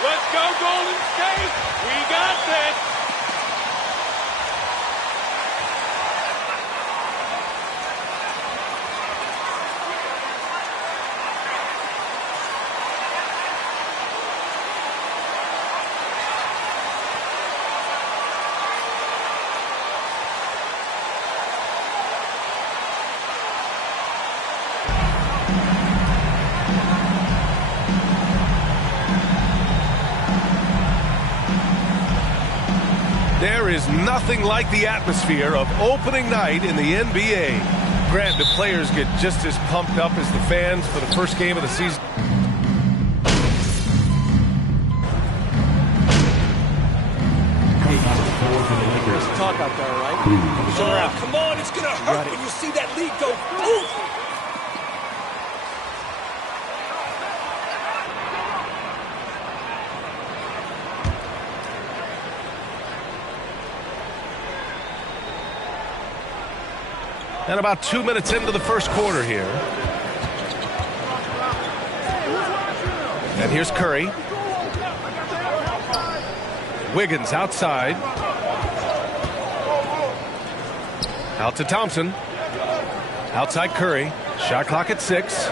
Let's go, Golden State. We got this. There is nothing like the atmosphere of opening night in the NBA. Granted, the players get just as pumped up as the fans for the first game of the season. There's talk out there, right? Oh, come on, it's gonna hurt when you see that lead go poof. And about 2 minutes into the first quarter here. And here's Curry. Wiggins outside. Out to Thompson. Outside Curry. Shot clock at 6.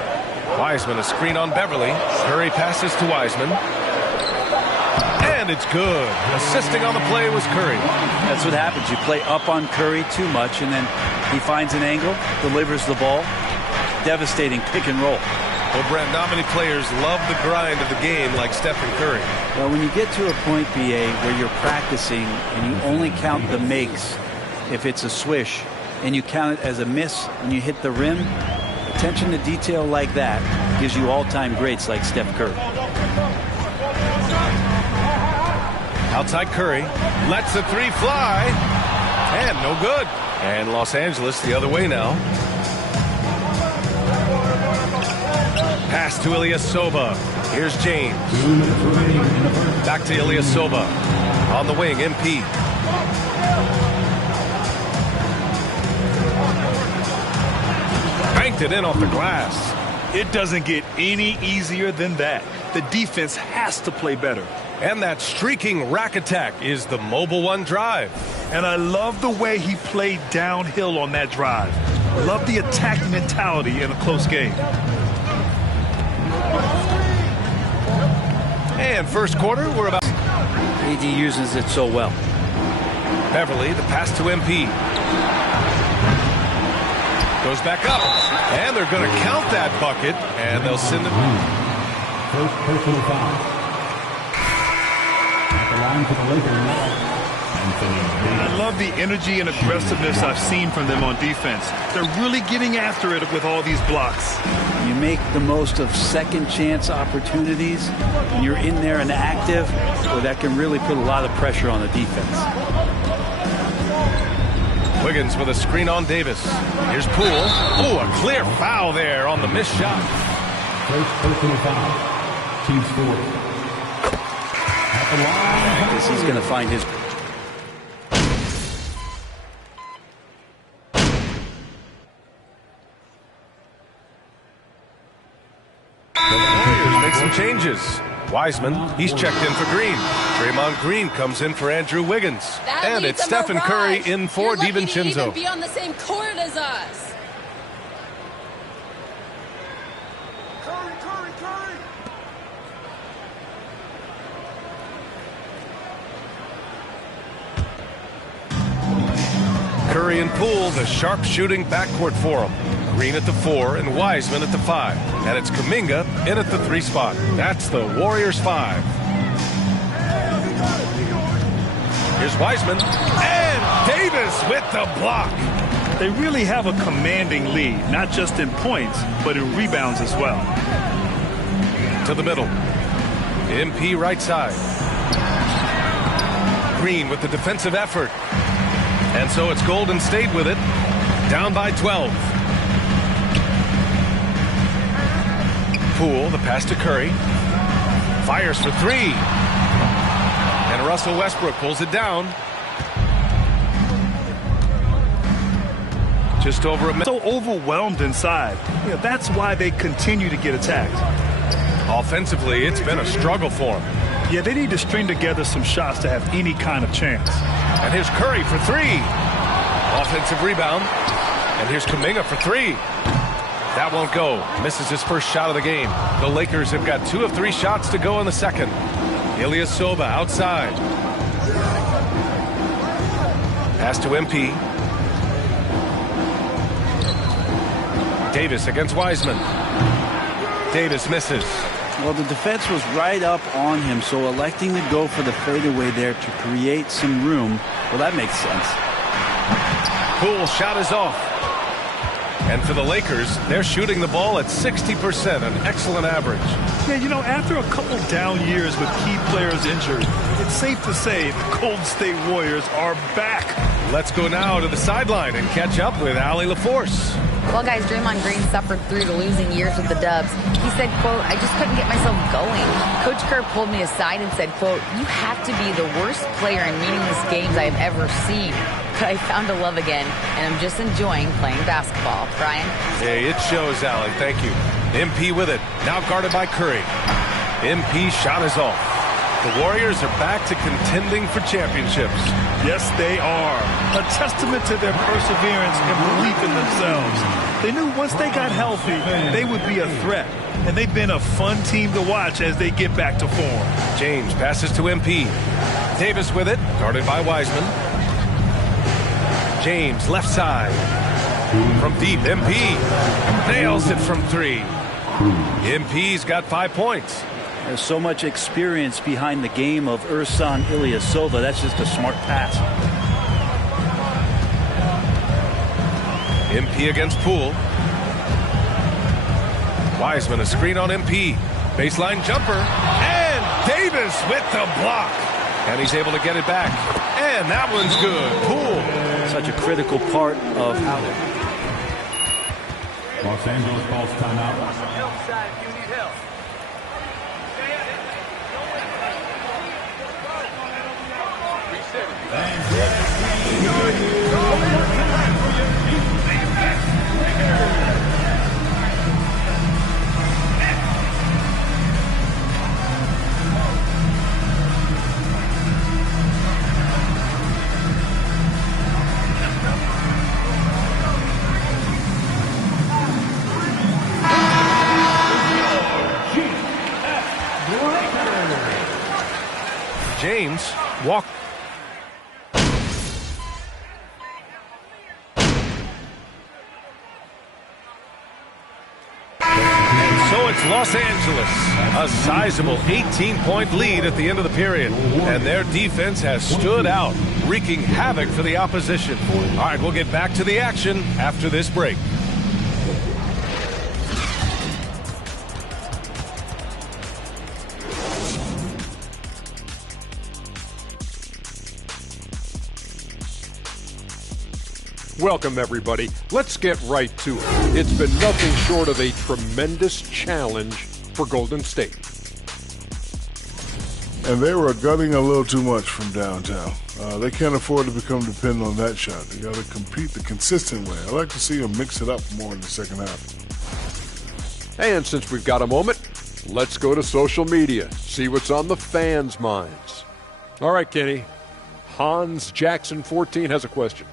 Wiseman a screen on Beverly. Curry passes to Wiseman. And it's good. Assisting on the play was Curry. That's what happens. You play up on Curry too much, and then he finds an angle, delivers the ball. Devastating pick and roll. Well, Brent, not many players love the grind of the game like Stephen Curry. Well, when you get to a point, BA, where you're practicing and you only count the makes if it's a swish, and you count it as a miss when you hit the rim, attention to detail like that gives you all-time greats like Steph Curry. Outside Curry, lets the three fly, and no good. And Los Angeles the other way now. Pass to Ilyasova. Here's James. Back to Ilyasova. On the wing, MP. Banked it in off the glass. It doesn't get any easier than that. The defense has to play better. And that streaking rack attack is the Mobile One drive. And I love the way he played downhill on that drive. Love the attack mentality in a close game. And first quarter, we're about... AD uses it so well. Beverly, the pass to MP. Goes back up. And they're going to count that bucket. And they'll send it... First personal foul. At the line for the Lakers. I love the energy and aggressiveness I've seen from them on defense. They're really getting after it with all these blocks. You make the most of second chance opportunities, and you're in there and active, well, that can really put a lot of pressure on the defense. Wiggins with a screen on Davis. Here's Poole. Oh, a clear foul there on the missed shot. First personal foul. Team scores. At the line. I guess he's going to find his... Make some changes. Wiseman, he's checked in for Green. Draymond Green comes in for Andrew Wiggins. And it's Stephen Curry in for DiVincenzo. Be on the same court as us. Curry and Poole, the sharp-shooting backcourt for him. Green at the 4 and Wiseman at the 5. And it's Kuminga in at the 3 spot. That's the Warriors 5. Here's Wiseman. And Davis with the block. They really have a commanding lead, not just in points, but in rebounds as well. To the middle. MP right side. Green with the defensive effort. And so it's Golden State with it. Down by 12. Poole, the pass to Curry. Fires for 3. And Russell Westbrook pulls it down. Just over a minute. So overwhelmed inside. That's why they continue to get attacked. Offensively, it's been a struggle for them. Yeah, they need to string together some shots to have any kind of chance. And here's Curry for three. Offensive rebound. And here's Kuminga for three. That won't go. Misses his first shot of the game. The Lakers have got 2 of 3 shots to go in the second. Ilyasova outside. Pass to MP. Davis against Wiseman. Davis misses. Well, the defense was right up on him, so electing to go for the fadeaway there to create some room, well, that makes sense. Poole shot is off. And for the Lakers, they're shooting the ball at 60%, an excellent average. Yeah, you know, after a couple down years with key players injured, it's safe to say the Golden State Warriors are back. Let's go now to the sideline and catch up with Allie LaForce. Well, guys, Draymond Green suffered through the losing years with the Dubs. He said, quote, "I just couldn't get myself going." Coach Kerr pulled me aside and said, quote, "You have to be the worst player in meaningless games I've ever seen. But I found a love again, and I'm just enjoying playing basketball." Brian? Hey, it shows, Allie. Thank you. MP with it. Now guarded by Curry. MP shot is off. The Warriors are back to contending for championships. Yes, they are. A testament to their perseverance and belief in themselves. They knew once they got healthy, they would be a threat. And they've been a fun team to watch as they get back to form. James passes to MP. Davis with it, guarded by Wiseman. James, left side. From deep, MP. Nails it from 3. MP's got 5 points. There's so much experience behind the game of Ersan Ilyasova. That's just a smart pass. MP against Poole. Wiseman, a screen on MP. Baseline jumper. And Davis with the block. And he's able to get it back. And that one's good. Poole. Such a critical part of how Los Angeles calls timeout. James walk. And so it's Los Angeles, a sizable 18-point lead at the end of the period. And their defense has stood out, wreaking havoc for the opposition. All right, we'll get back to the action after this break. Welcome, everybody. Let's get right to it. It's been nothing short of a tremendous challenge for Golden State. And they were gutting a little too much from downtown. They can't afford to become dependent on that shot. They got to compete the consistent way. I like to see them mix it up more in the second half. And since we've got a moment, let's go to social media, see what's on the fans' minds. All right, Kenny. Hans Jackson 14 has a question.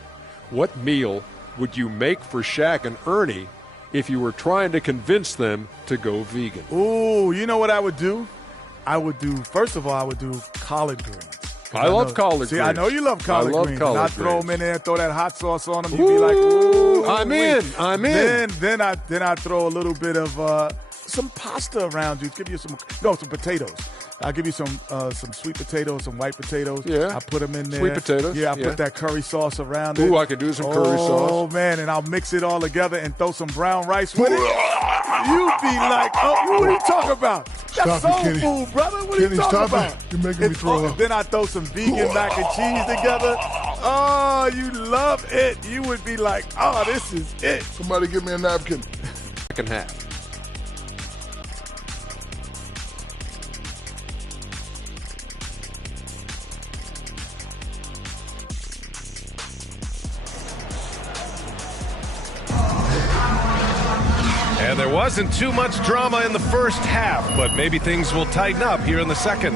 What meal would you make for Shaq and Ernie if you were trying to convince them to go vegan? Ooh, you know what I would do? First of all, I would do collard greens. I love collard greens. See, I know you love collard greens. Collard I'd throw them in there, throw that hot sauce on them. You'd be like, ooh, I'm in. Then I throw a little bit of some pasta around you. Give you some potatoes. I'll give you some sweet potatoes, some white potatoes. Yeah. I put them in there. Sweet potatoes. Yeah, I put that curry sauce around it. Ooh, I could do some curry sauce. Oh, man, and I'll mix it all together and throw some brown rice with it. You'd be like, oh, what are you talking about? That's soul food, brother. What are you talking about? You're making me throw up. Then I throw some vegan mac and cheese together. Oh, you love it. You would be like, oh, this is it. Somebody give me a napkin. Second half. there wasn't too much drama in the first half, but maybe things will tighten up here in the second.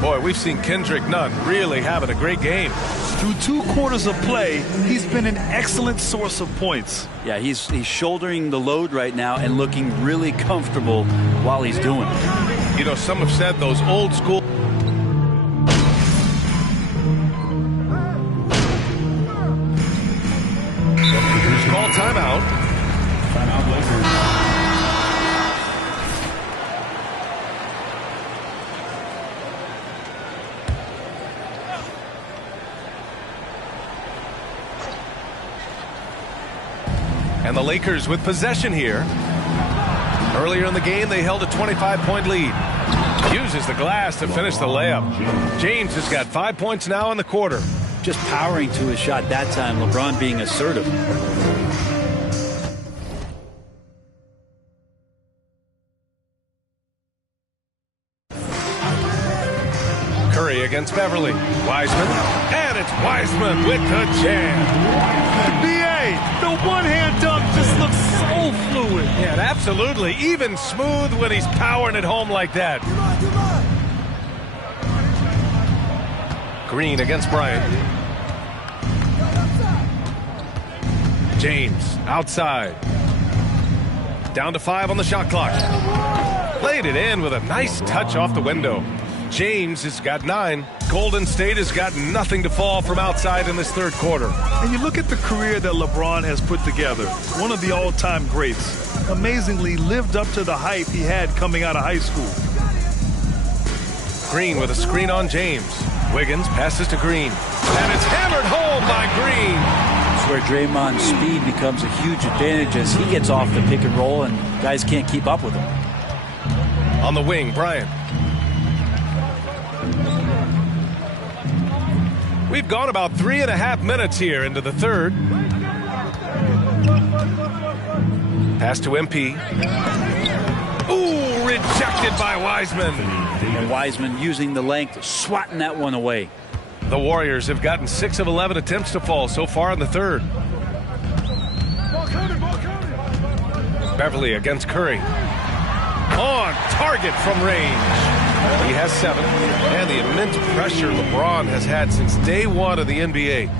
Boy, we've seen Kendrick Nunn really having a great game. Through 2 quarters of play, he's been an excellent source of points. Yeah, he's shouldering the load right now and looking really comfortable while he's doing it. You know, some have said those old school. Call timeout. Timeout Lakers. And the Lakers with possession here. Earlier in the game, they held a 25-point lead. Uses the glass to finish the layup. James has got 5 points now in the quarter. Just powering to his shot that time, LeBron being assertive. Curry against Beverly. Wiseman. And it's Wiseman with the jam. B.A., the one-hand dunk just looks so fluid. Yeah, absolutely. Even smooth when he's powering it home like that. Green against Bryant. James outside. Down to 5 on the shot clock. Laid it in with a nice touch off the window. James has got 9. Golden State has got nothing to fall from outside in this third quarter. And you look at the career that LeBron has put together. One of the all-time greats. Amazingly lived up to the hype he had coming out of high school. Green with a screen on James. Wiggins passes to Green. And it's hammered home by Green. Where Draymond's speed becomes a huge advantage as he gets off the pick and roll and guys can't keep up with him. On the wing, Bryant. We've gone about 3.5 minutes here into the third. Pass to MP. Ooh, rejected by Wiseman. And Wiseman using the length, swatting that one away. The Warriors have gotten 6 of 11 attempts to fall so far in the third. Beverly against Curry. On target from range. He has 7. And the immense pressure LeBron has had since day one of the NBA.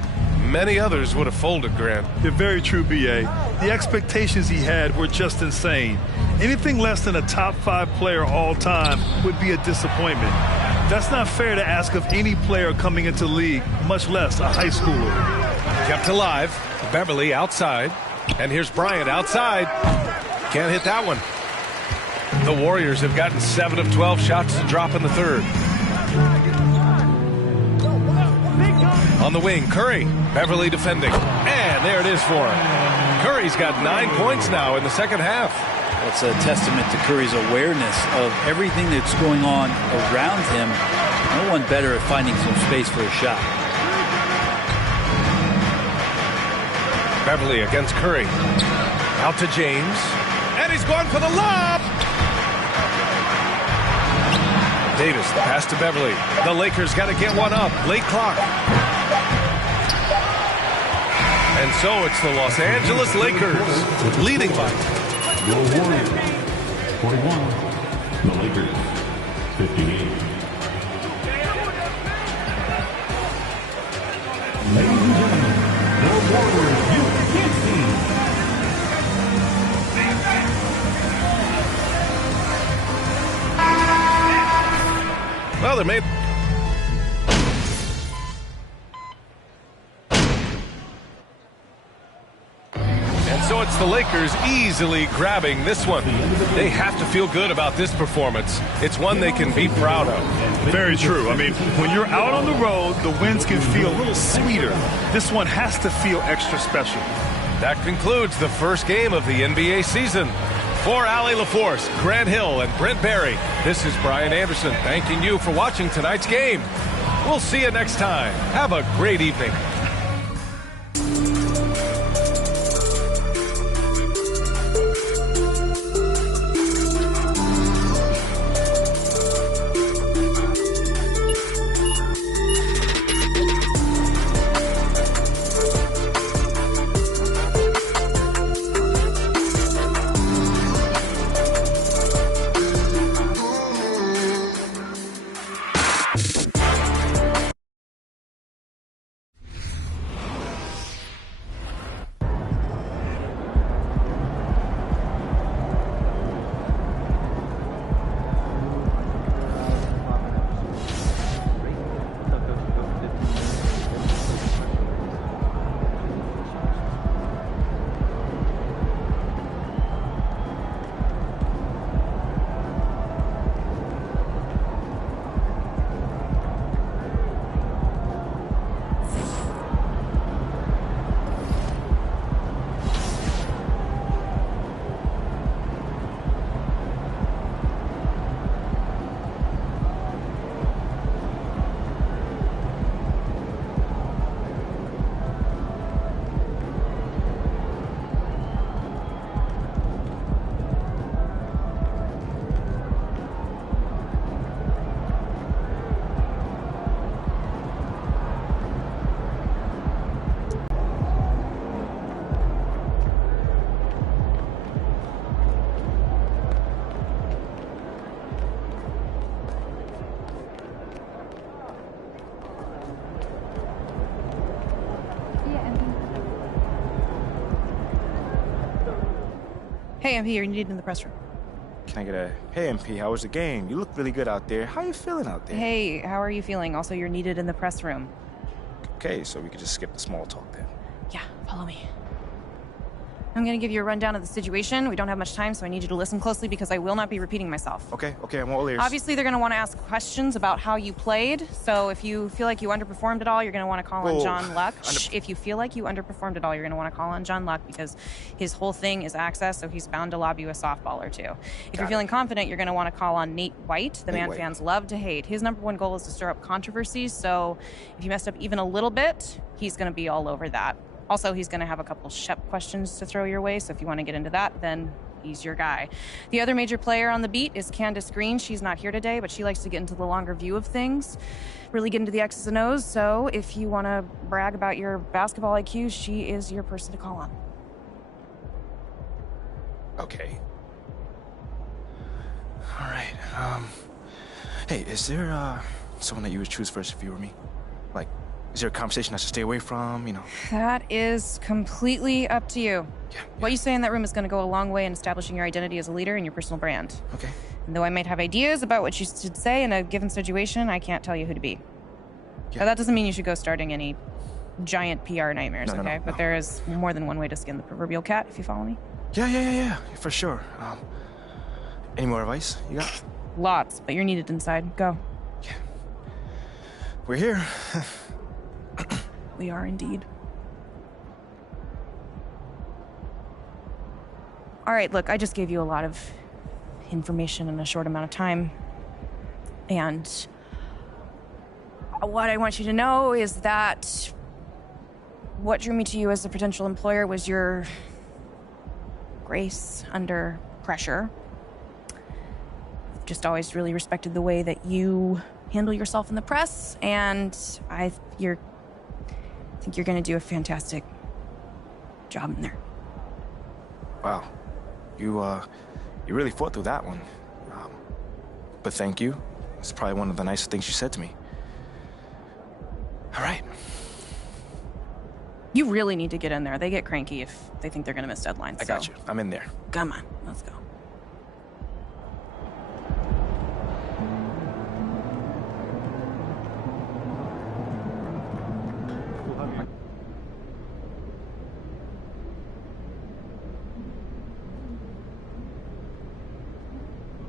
Many others would have folded, Grant. You're very true, B.A. The expectations he had were just insane. Anything less than a top 5 player all time would be a disappointment. That's not fair to ask of any player coming into the league, much less a high schooler. Kept alive. Beverly outside. And here's Bryant outside. Can't hit that one. The Warriors have gotten 7 of 12 shots to drop in the third. On the wing, Curry. Beverly defending. And there it is for him. Curry's got 9 points now in the second half. That's a testament to Curry's awareness of everything that's going on around him. No one better at finding some space for a shot. Beverly against Curry. Out to James. And he's going for the lob. Davis, the pass to Beverly. The Lakers got to get one up. Late clock. And so it's the Los Angeles Lakers leading by. Your Warriors, 41. The Lakers, 58. Ladies and gentlemen, the Warriors Youth Kids Team. Well, they made. So it's the Lakers easily grabbing this one. They have to feel good about this performance. It's one they can be proud of. Very true. I mean, when you're out on the road, the wins can feel a little sweeter. This one has to feel extra special. That concludes the first game of the NBA season. For Allie LaForce, Grant Hill, and Brent Barry, this is Brian Anderson thanking you for watching tonight's game. We'll see you next time. Have a great evening. Hey, MP, you're needed in the press room. Can I get a, hey, MP, how was the game? You look really good out there. How you feeling out there? Hey, how are you feeling? Also, you're needed in the press room. Okay, so we could just skip the small talk then. Yeah, follow me. I'm going to give you a rundown of the situation. We don't have much time, so I need you to listen closely because I will not be repeating myself. Okay, I'm all ears. Obviously, they're going to want to ask questions about how you played. So if you feel like you underperformed at all, you're going to want to call on John Luck. If you feel like you underperformed at all, you're going to want to call on John Luck because his whole thing is access, so he's bound to lob you a softball or two. If you're feeling confident, you're going to want to call on Nate White, the man fans love to hate. His number one goal is to stir up controversies, so if you messed up even a little bit, he's going to be all over that. Also, he's going to have a couple Shep questions to throw your way, so if you want to get into that, then he's your guy. The other major player on the beat is Candace Green. She's not here today, but she likes to get into the longer view of things, really get into the X's and O's, so if you want to brag about your basketball IQ, she is your person to call on. Okay. All right. Hey, is there, someone that you would choose first if you were me? Like, is there a conversation I should stay away from, you know? That is completely up to you. Yeah. What you say in that room is going to go a long way in establishing your identity as a leader and your personal brand. Okay. And though I might have ideas about what you should say in a given situation, I can't tell you who to be. Yeah. But that doesn't mean you should go starting any giant PR nightmares, okay? But there is more than one way to skin the proverbial cat, if you follow me. Yeah, for sure. Any more advice you got? Lots, but you're needed inside. Go. Yeah. We're here. We are indeed. All right, look, I just gave you a lot of information in a short amount of time. And what I want you to know is that what drew me to you as a potential employer was your grace under pressure. I've just always really respected the way that you handle yourself in the press, and I think you're going to do a fantastic job in there. Wow. You really fought through that one. But thank you. It's probably one of the nicest things you said to me. All right. You really need to get in there. They get cranky if they think they're going to miss deadlines. I got you. I'm in there. Come on, let's go.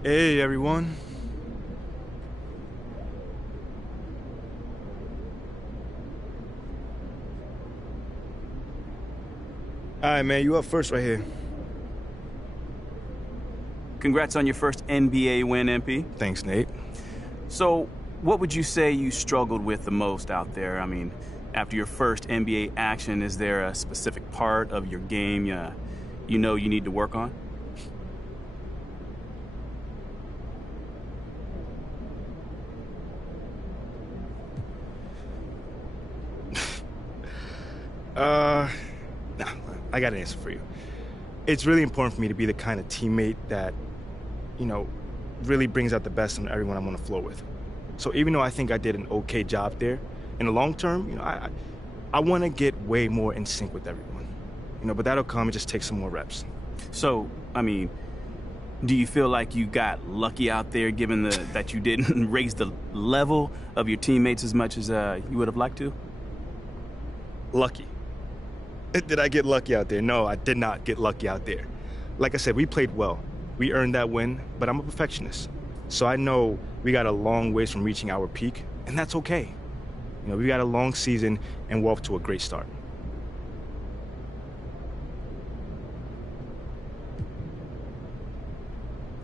Hey, everyone. All right, man, you up first right here. Congrats on your first NBA win, MP. Thanks, Nate. So, what would you say you struggled with the most out there? I mean, after your first NBA action, is there a specific part of your game you know you need to work on? Nah, I got an answer for you. It's really important for me to be the kind of teammate that, you know, really brings out the best in everyone I'm on the floor with. So even though I think I did an okay job there, in the long term, you know, I want to get way more in sync with everyone. You know, but that'll come, it just takes some more reps. So, I mean, do you feel like you got lucky out there given that you didn't raise the level of your teammates as much as you would have liked to? Lucky. Did I get lucky out there? No, I did not get lucky out there. Like I said, we played well. We earned that win, but I'm a perfectionist. So I know we got a long ways from reaching our peak, and that's okay. You know, we got a long season, and we're off to a great start.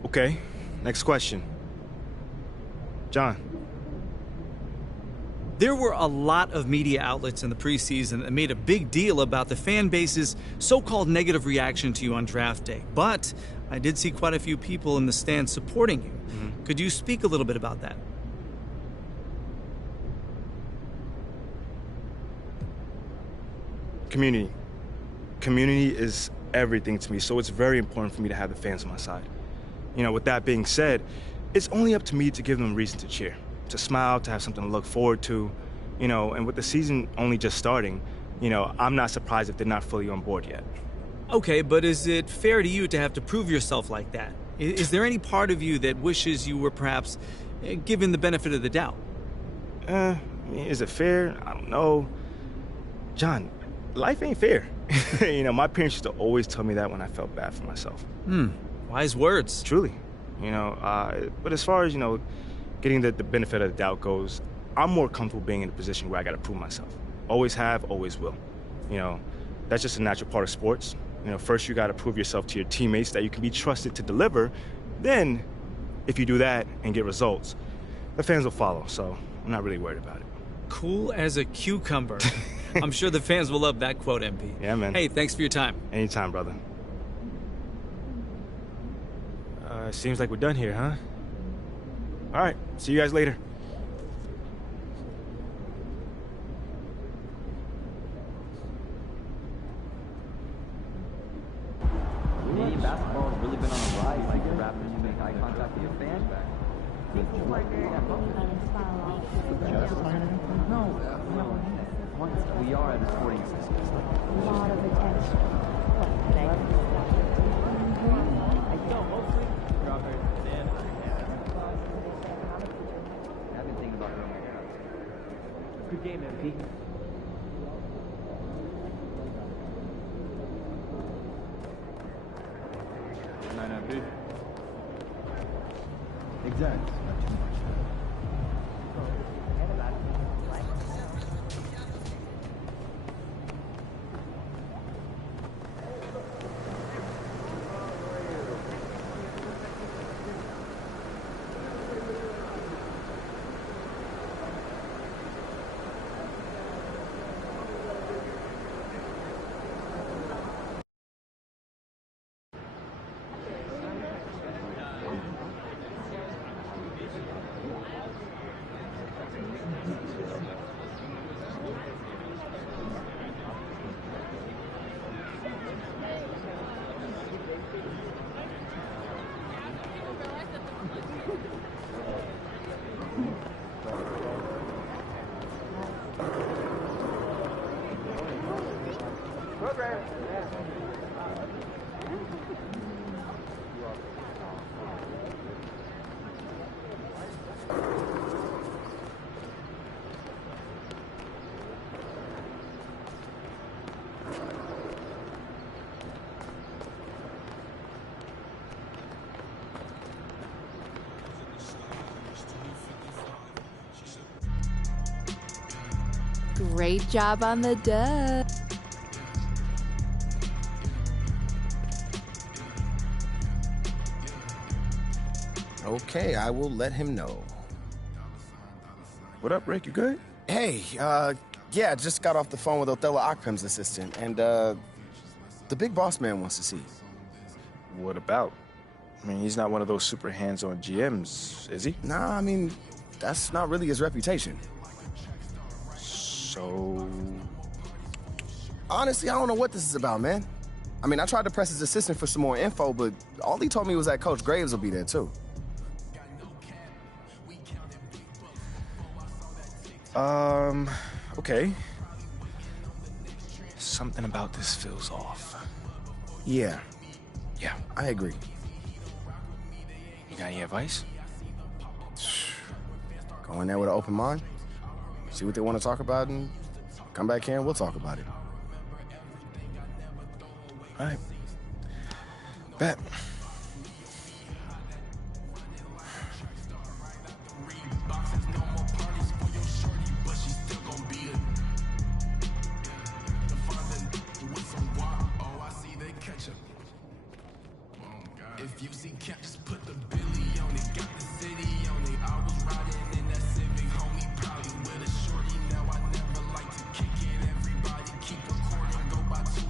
Okay, next question. John. There were a lot of media outlets in the preseason that made a big deal about the fan base's so-called negative reaction to you on draft day. But I did see quite a few people in the stands supporting you. Mm-hmm. Could you speak a little bit about that? Community. Community is everything to me, so it's very important for me to have the fans on my side. You know, with that being said, it's only up to me to give them a reason to cheer, to smile, to have something to look forward to, you know, and with the season only just starting, you know, I'm not surprised if they're not fully on board yet. Okay, but is it fair to you to have to prove yourself like that? Is there any part of you that wishes you were perhaps given the benefit of the doubt? Is it fair? I don't know. John, life ain't fair. My parents used to always tell me that when I felt bad for myself. Wise words. Truly. But as far as, getting the benefit of the doubt goes, I'm more comfortable being in a position where I got to prove myself. Always have, always will. That's just a natural part of sports. First you got to prove yourself to your teammates that you can be trusted to deliver. Then, if you do that and get results, the fans will follow. So I'm not really worried about it. Cool as a cucumber. I'm sure the fans will love that quote, MP. Yeah, man. Hey, thanks for your time. Anytime, brother. Seems like we're done here, huh? All right. See you guys later. Canadian basketball has really been on a rise. Like the Raptors, you make eye contact with your fan. We are at a sporting success. A lot of attention. I've been thinking about it. Good game, MP. No, dude. Exactly. Not too much. Great job on the dub. Okay, I will let him know. What up, Rick? You good? Hey, yeah, just got off the phone with Othello Akpem's assistant, and, the big boss man wants to see you. What about? I mean, he's not one of those super hands-on GMs, is he? Nah, I mean, that's not really his reputation. So... Honestly, I don't know what this is about, man. I mean, I tried to press his assistant for some more info, but all he told me was that Coach Graves will be there, too. Okay. Something about this feels off. Yeah. Yeah. I agree. You got any advice? Go in there with an open mind. See what they want to talk about, and come back here and we'll talk about it. All right. Bet. If you see Cap, just put the Billy on it. Got the city on it. I was riding in that Civic, homie, probably with a shorty. Now I never like to kick it. Everybody keep recording, go by two.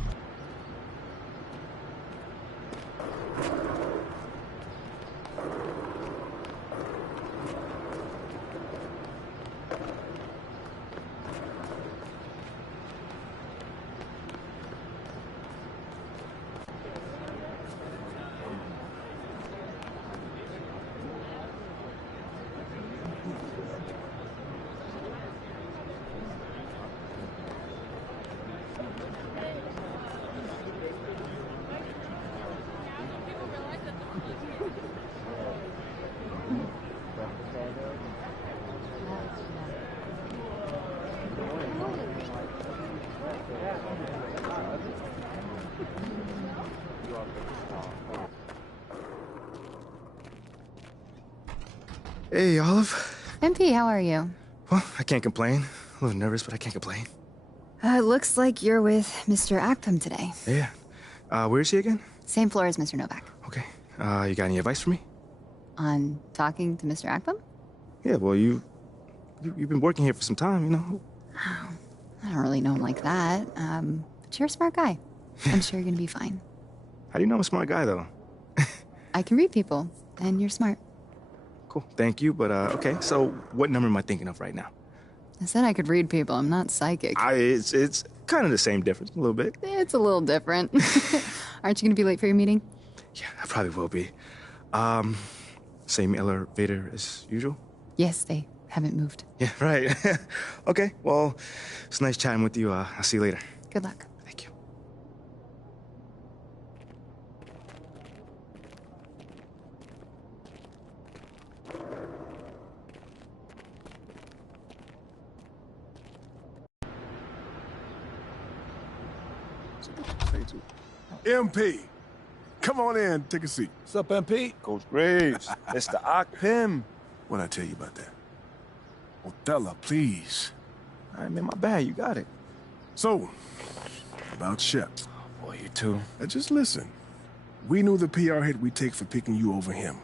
Hey, Olive. MP, how are you? Well, I can't complain. A little nervous, but I can't complain. Looks like you're with Mr. Akpam today. Yeah. Where is he again? Same floor as Mr. Novak. Okay. You got any advice for me? On talking to Mr. Akpam? Yeah, well, you've been working here for some time, you know. Oh, I don't really know him like that. But you're a smart guy. I'm sure you're gonna be fine. How do you know I'm a smart guy, though? I can read people, and you're smart. Cool. Thank you, but, okay. So, what number am I thinking of right now? I said I could read people. I'm not psychic. It's kind of the same difference, a little bit. It's a little different. Aren't you gonna be late for your meeting? Yeah, I probably will be. Same elevator as usual? Yes, they haven't moved. Yeah, right. Okay, well, it's nice chatting with you. I'll see you later. Good luck. Thank you. MP, come on in, take a seat. What's up, MP? Coach Graves, Mr. Akpam. What'd I tell you about that? Othello, please. All right, man, my bad. You got it. So, about Shep. Oh, boy, you too. Now just listen. We knew the PR hit we'd take for picking you over him.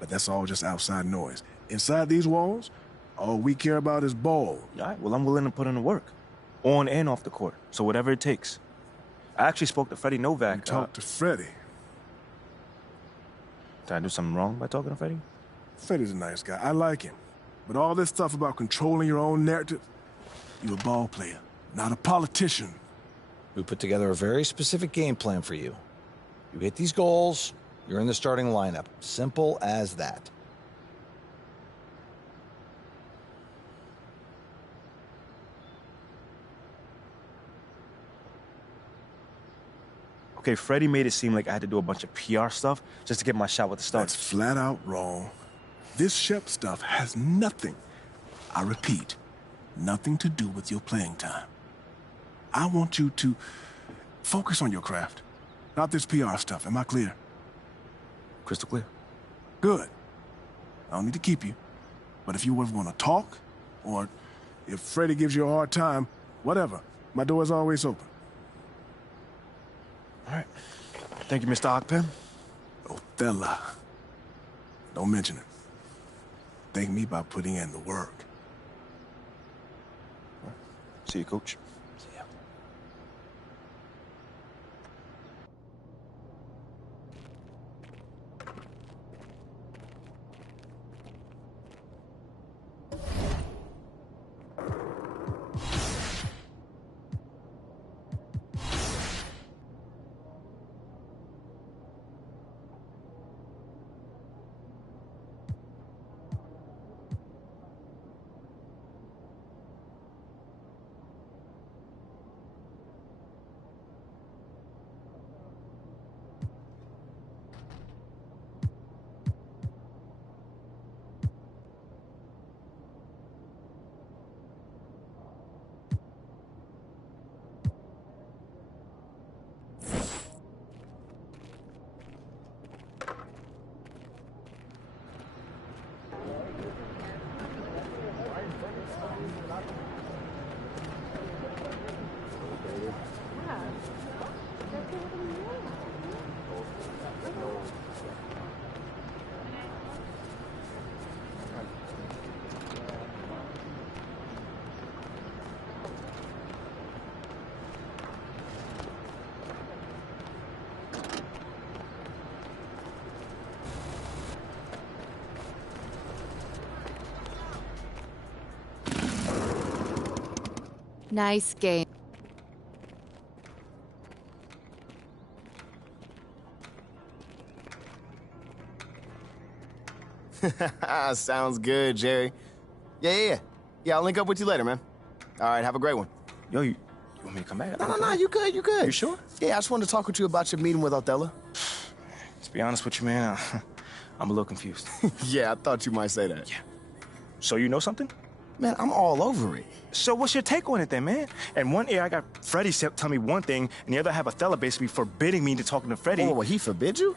But that's all just outside noise. Inside these walls, all we care about is ball. All right, well, I'm willing to put in the work. On and off the court. So whatever it takes. I actually spoke to Freddie Novak. You talked to Freddie? Did I do something wrong by talking to Freddie? Freddie's a nice guy. I like him. But all this stuff about controlling your own narrative, you're a ball player, not a politician. We put together a very specific game plan for you. You hit these goals, you're in the starting lineup. Simple as that. Okay, Freddie made it seem like I had to do a bunch of PR stuff just to get my shot with the Stars. That's flat out wrong. This Shep stuff has nothing, I repeat, nothing to do with your playing time. I want you to focus on your craft, not this PR stuff. Am I clear? Crystal clear. Good. I don't need to keep you. But if you ever want to talk, or if Freddie gives you a hard time, whatever, my door is always open. All right. Thank you, Mr. Akpam. Othello. Don't mention it. Thank me by putting in the work. See you, Coach. See ya. Nice game. Sounds good, Jerry. Yeah. I'll link up with you later, man. All right, have a great one. Yo, you want me to come back? No, you good. You sure? Yeah, I just wanted to talk with you about your meeting with Othello. To be honest with you, man, I'm a little confused. Yeah, I thought you might say that. Yeah. So you know something? Man, I'm all over it. So what's your take on it then, man? And one ear, I got Freddie tell me one thing, and the other I have Othello basically forbidding me to talking to Freddie. Oh, well, he forbid you?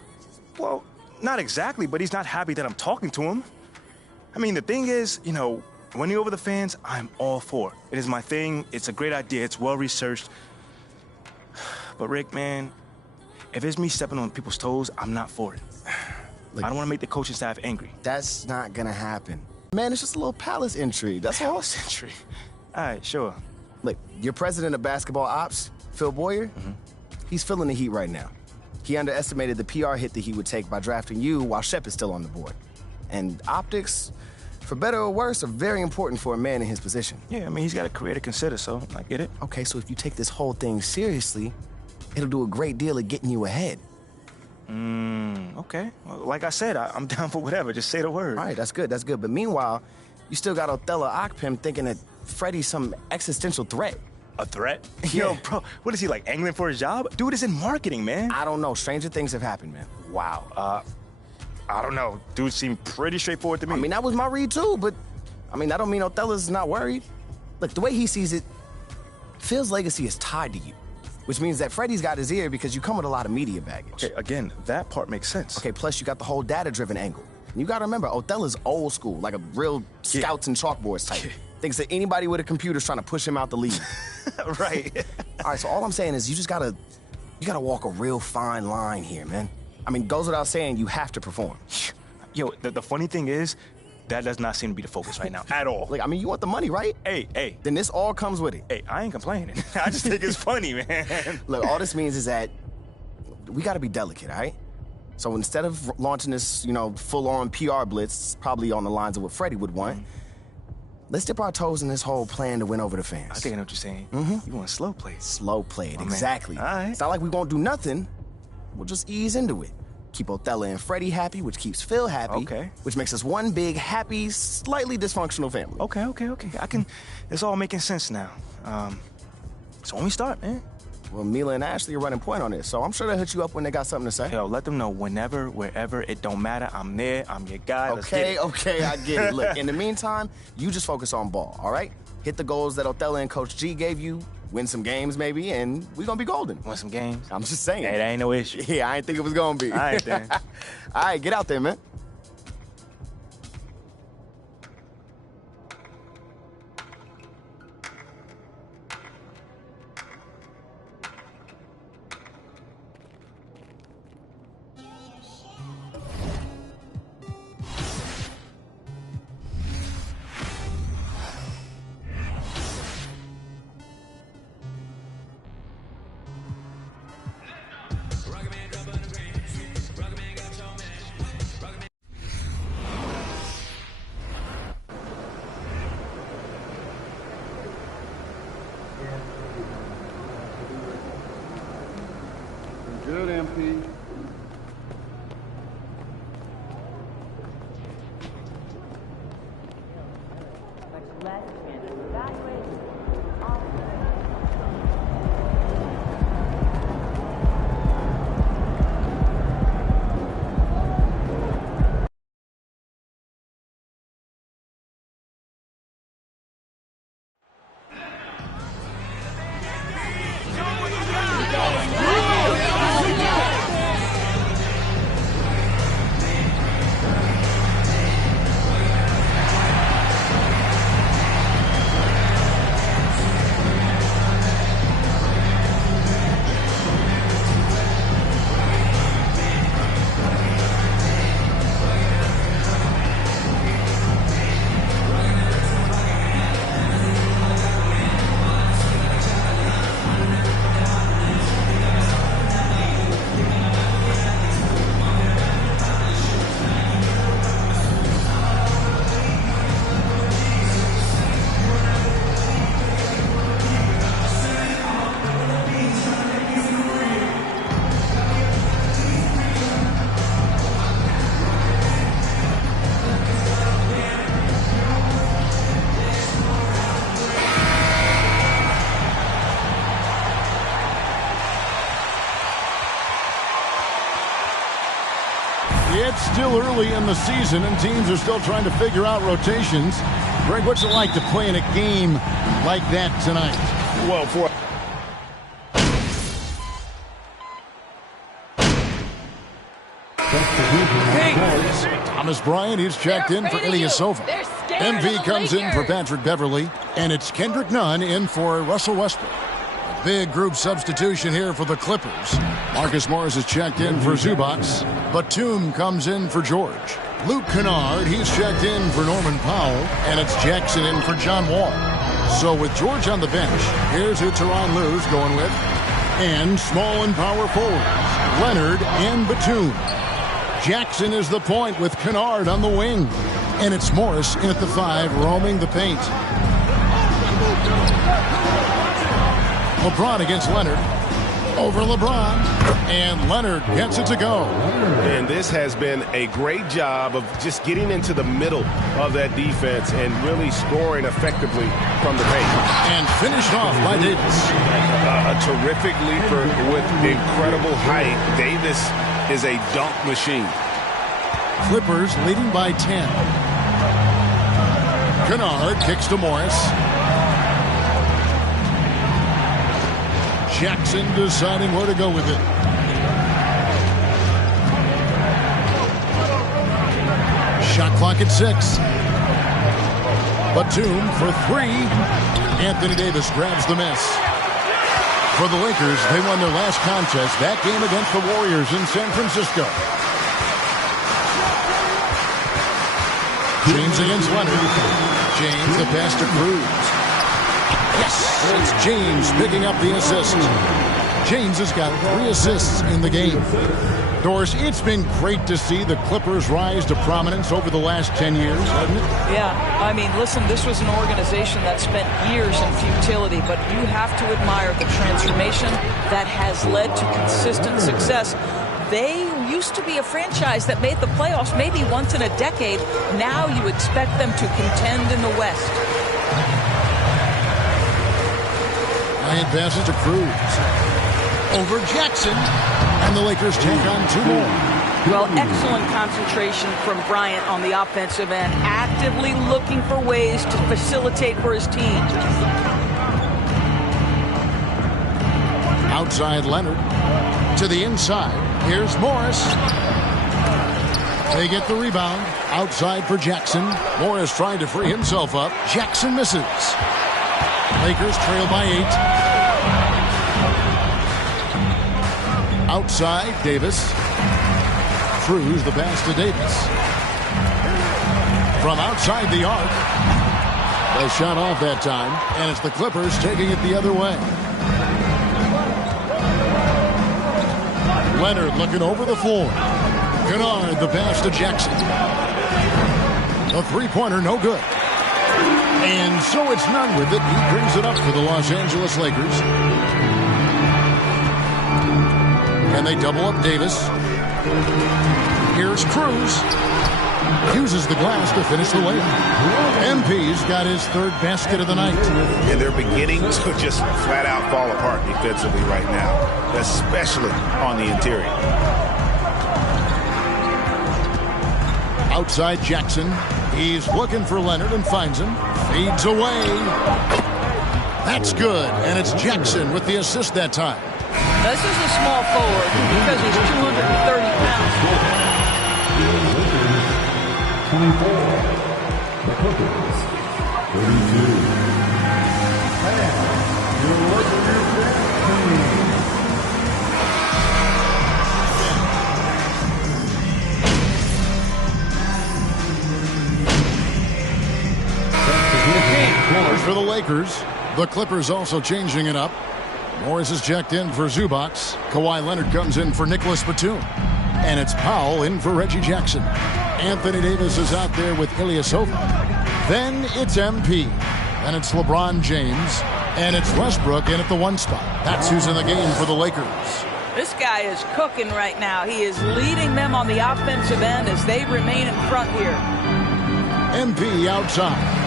Well, not exactly, but he's not happy that I'm talking to him. I mean, the thing is, you know, winning over the fans, I'm all for. It is my thing. It's a great idea. It's well-researched. But, Rick, man, if it's me stepping on people's toes, I'm not for it. Look, I don't want to make the coaching staff angry. That's not going to happen. Man, it's just a little palace intrigue. That's all. Palace intrigue? All right, sure. Look, your president of basketball ops, Phil Boyer, he's feeling the heat right now. He underestimated the PR hit that he would take by drafting you while Shep is still on the board. And optics, for better or worse, are very important for a man in his position. Yeah, I mean, he's got a career to consider, so I get it. Okay, so if you take this whole thing seriously, it'll do a great deal of getting you ahead. Okay. Well, like I said, I'm down for whatever. Just say the word. All right, that's good, that's good. But meanwhile, you still got Othello Akpem thinking that Freddie's some existential threat. A threat? Yeah. Yo, bro, what is he, like, angling for his job? Dude is in marketing, man. I don't know. Stranger things have happened, man. Wow. I don't know. Dude seemed pretty straightforward to me. I mean, that was my read, too, but, I mean, that don't mean Othello's not worried. Look, the way he sees it, Phil's legacy is tied to you, which means that Freddie's got his ear because you come with a lot of media baggage. Okay, again, that part makes sense. Okay, plus you got the whole data-driven angle. And you gotta remember, Othello's old school, like a real scouts and chalkboards type. Thinks that anybody with a computer's trying to push him out the league. Right. All right, so all I'm saying is you gotta walk a real fine line here, man. I mean, goes without saying, you have to perform. Yo, the funny thing is, that does not seem to be the focus right now, at all. Like, I mean, you want the money, right? Hey. Then this all comes with it. Hey, I ain't complaining. I just think it's funny, man. Look, all this means is that we gotta be delicate, all right? So instead of launching this, full-on PR blitz, probably on the lines of what Freddie would want, let's dip our toes in this whole plan to win over the fans. I think I know what you're saying. You want slow play. Slow played, Oh, exactly. man. All right. It's not like we won't do nothing. We'll just ease into it. Keep Othello and Freddie happy, which keeps Phil happy. Okay. Which makes us one big, happy, slightly dysfunctional family. Okay. It's all making sense now. So when we start, man. Well, Mila and Ashley are running point on this, so I'm sure they'll hit you up when they got something to say. Yo, let them know whenever, wherever, it don't matter. I'm there, I'm your guy. Okay, I get it. Look, in the meantime, you just focus on ball, all right? Hit the goals that Othello and Coach G gave you, win some games maybe, and we're gonna be golden. Win some games? I'm just saying. Hey, that ain't no issue. Yeah, I didn't think it was gonna be. All right, then. All right, get out there, man. Good, MP. It's still early in the season, and teams are still trying to figure out rotations. Greg, what's it like to play in a game like that tonight? Well, for Hey, Thomas Bryant, he's checked in for Ilyasova. MP comes in for Patrick Beverly, and it's Kendrick Nunn in for Russell Westbrook. A big group substitution here for the Clippers. Marcus Morris is checked in for Zubac. Batum comes in for George. Luke Kennard, he's checked in for Norman Powell, and it's Jackson in for John Wall. So with George on the bench, here's who Tyronn Lue's going with. And small and power forwards, Leonard and Batum. Jackson is the point with Kennard on the wing. And it's Morris in at the 5, roaming the paint. LeBron against Leonard. Over LeBron. And Leonard gets it to go. And this has been a great job of just getting into the middle of that defense and really scoring effectively from the paint. And finished off by Davis. A terrific leaper with incredible height. Davis is a dunk machine. Clippers leading by 10. Kennard kicks to Morris. Jackson deciding where to go with it. Shot clock at 6. Batum for 3. Anthony Davis grabs the miss. For the Lakers, they won their last contest, that game against the Warriors in San Francisco. James against Leonard. James, the pass to Cruz. Yes, it's James picking up the assist. James has got 3 assists in the game. Doris, it's been great to see the Clippers rise to prominence over the last 10 years, hasn't it? Yeah, I mean, listen, this was an organization that spent years in futility, but you have to admire the transformation that has led to consistent success. They used to be a franchise that made the playoffs maybe once in a decade. Now you expect them to contend in the West. Bryant passes to Cruz. Over Jackson. And the Lakers take on 2 more. Well, excellent concentration from Bryant on the offensive end, actively looking for ways to facilitate for his team. Outside Leonard. To the inside. Here's Morris. They get the rebound. Outside for Jackson. Morris trying to free himself up. Jackson misses. Lakers trail by 8. Outside, Davis. Cruz, the pass to Davis. From outside the arc. They shot off that time, and it's the Clippers taking it the other way. Leonard looking over the floor. Kennard, the pass to Jackson. A 3-pointer, no good. And so it's none with it. He brings it up for the Los Angeles Lakers. And they double up Davis. Here's Cruz. Uses the glass to finish the layup. MP's got his 3rd basket of the night. And they're beginning to just flat out fall apart defensively right now, especially on the interior. Outside Jackson. He's looking for Leonard and finds him. Feeds away. That's good. And it's Jackson with the assist that time. This is a small forward because he's 230 pounds. 24. The Clippers. 32. And your Lakers team. For the Lakers, the Clippers also changing it up. Morris is checked in for Zubac. Kawhi Leonard comes in for Nicholas Batum. And it's Powell in for Reggie Jackson. Anthony Davis is out there with Ilyasova. Then it's MP. Then it's LeBron James. And it's Westbrook in at the 1 spot. That's who's in the game for the Lakers. This guy is cooking right now. He is leading them on the offensive end as they remain in front here. MP outside.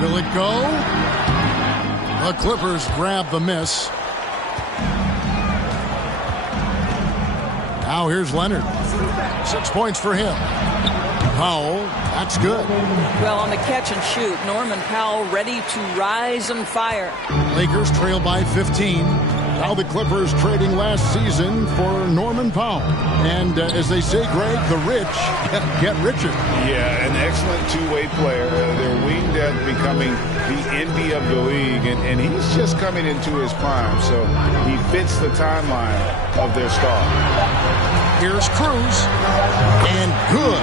Will it go? The Clippers grab the miss. Now here's Leonard. 6 points for him. Powell, that's good. Well, on the catch and shoot, Norman Powell ready to rise and fire. Lakers trail by 15. Now the Clippers trading last season for Norman Powell. And as they say, Greg, the rich get richer. Yeah, an excellent two-way player. They're winged at becoming the envy of the league, and he's just coming into his prime, so he fits the timeline of their star. Here's Cruz, and good,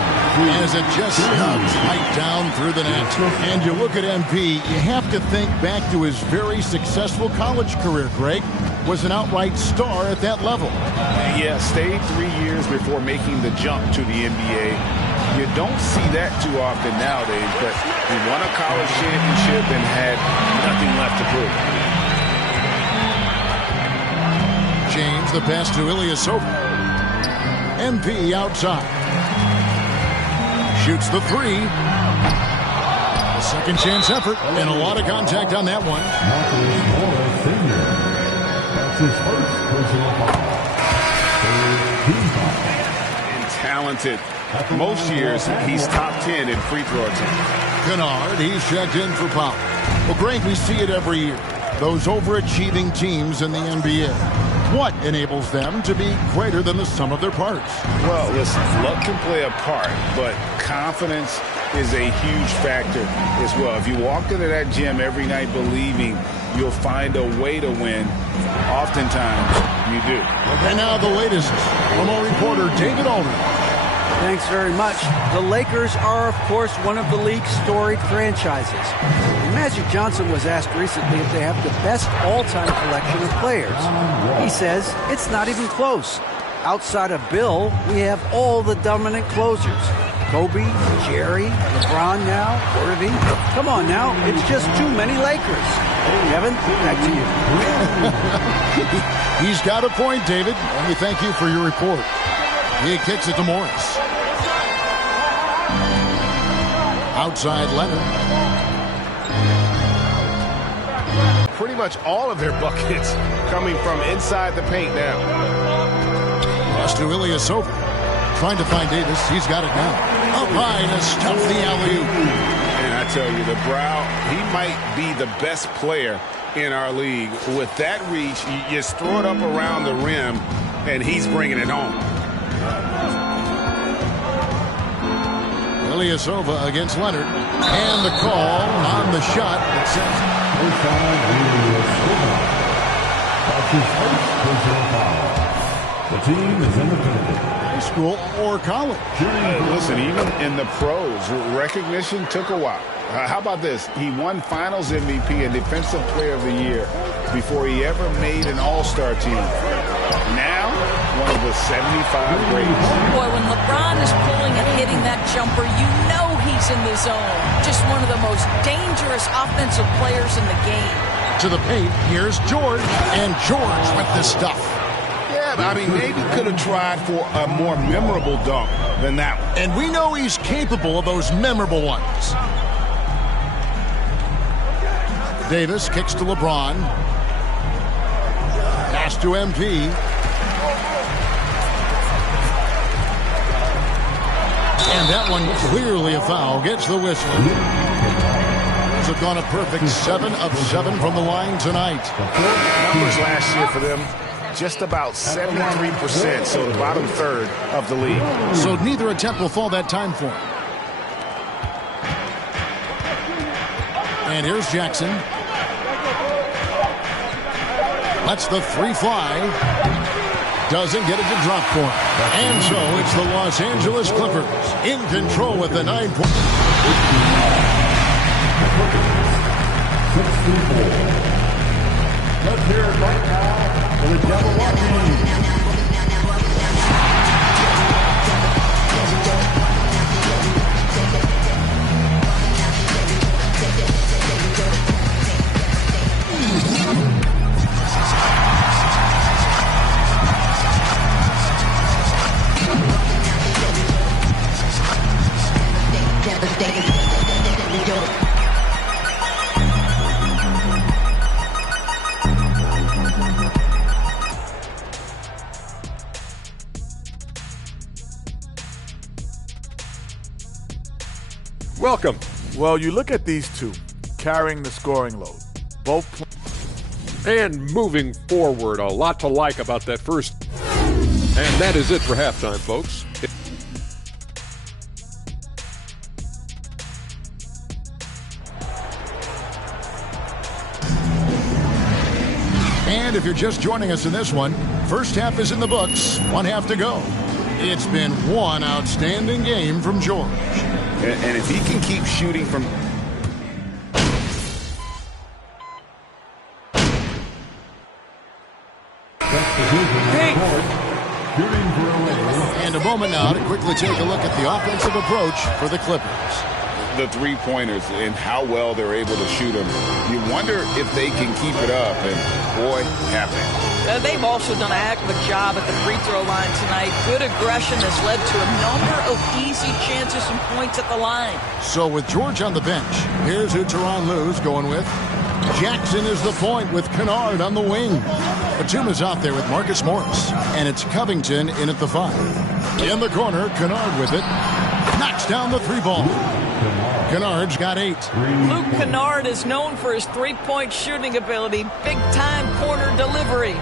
as it just snugs right down through the net. And you look at MP, you have to think back to his very successful college career, Greg. Was an outright star at that level. Yeah, stayed 3 years before making the jump to the NBA. You don't see that too often nowadays, but he won a college championship and had nothing left to prove. James, the pass to Ilyasova. MP outside. Shoots the three. A second chance effort, and a lot of contact on that one. That's his first personal foul. And talented. Most years, he's top 10 in free throw attempts. Kennard, he's checked in for Powell. Well, Greg, we see it every year. Those overachieving teams in the NBA. What enables them to be greater than the sum of their parts? Well, listen, luck can play a part, but confidence is a huge factor as well. If you walk into that gym every night believing you'll find a way to win, oftentimes you do. And now the latest from our reporter, David Aldridge. Thanks very much. The Lakers are, of course, one of the league's storied franchises. Magic Johnson was asked recently if they have the best all-time collection of players. He says it's not even close. Outside of Bill, we have all the dominant closers. Kobe, Jerry, LeBron now, Irving. Come on now, it's just too many Lakers. Kevin, back to you. He's got a point, David. Let me thank you for your report. He kicks it to Morris. Outside Leonard. Pretty much all of their buckets coming from inside the paint now. Pass to Ilyasova. Trying to find Davis. He's got it now. Up high to stuff the alley-oop. And I tell you, the Brow, he might be the best player in our league. With that reach, you just throw it up around the rim, and he's bringing it home. Ilyasova against Leonard. And the call on the shot that says... That's his first personal foul. The team is in the penalty. High school or college. Listen, even in the pros, recognition took a while. How about this? He won Finals MVP and Defensive Player of the Year before he ever made an All-Star team. Now, one of the 75 greats. Boy, when LeBron is pulling and hitting that jumper, you know he's in the zone. Just one of the most dangerous offensive players in the game. To the paint, here's George, and George with this stuff. Yeah, I mean, maybe could have tried for a more memorable dunk than that one. And we know he's capable of those memorable ones. Davis kicks to LeBron. Pass to MP. And that one clearly a foul. Gets the whistle. Have gone a perfect 7 of 7 from the line tonight. Numbers last year for them, just about 73%, so the bottom third of the league. So neither attempt will fall that time for him. And here's Jackson. Lets the three fly. Doesn't get it to drop for him. And so it's the Los Angeles Clippers in control with the 9-point. 64. Let's hear it right now for the Jabberwocky. Welcome. Well, you look at these two carrying the scoring load. Both And moving forward, a lot to like about that first. And that is it for halftime, folks. And if you're just joining us in this one, first half is in the books, one half to go. It's been one outstanding game from George. And if he can keep shooting from... And a moment now to quickly take a look at the offensive approach for the Clippers. The three-pointers and how well they're able to shoot them. You wonder if they can keep it up, and boy, have they. They've also done a heck of a job at the free throw line tonight. Good aggression has led to a number of easy chances and points at the line. So with George on the bench, here's who Tyronn Lue's going with. Jackson is the point with Kennard on the wing. Batuma's out there with Marcus Morris, and it's Covington in at the 5. In the corner, Kennard with it. Knocks down the 3-ball. Kennard's got 8. Luke Kennard is known for his three-point shooting ability. Big-time corner delivery.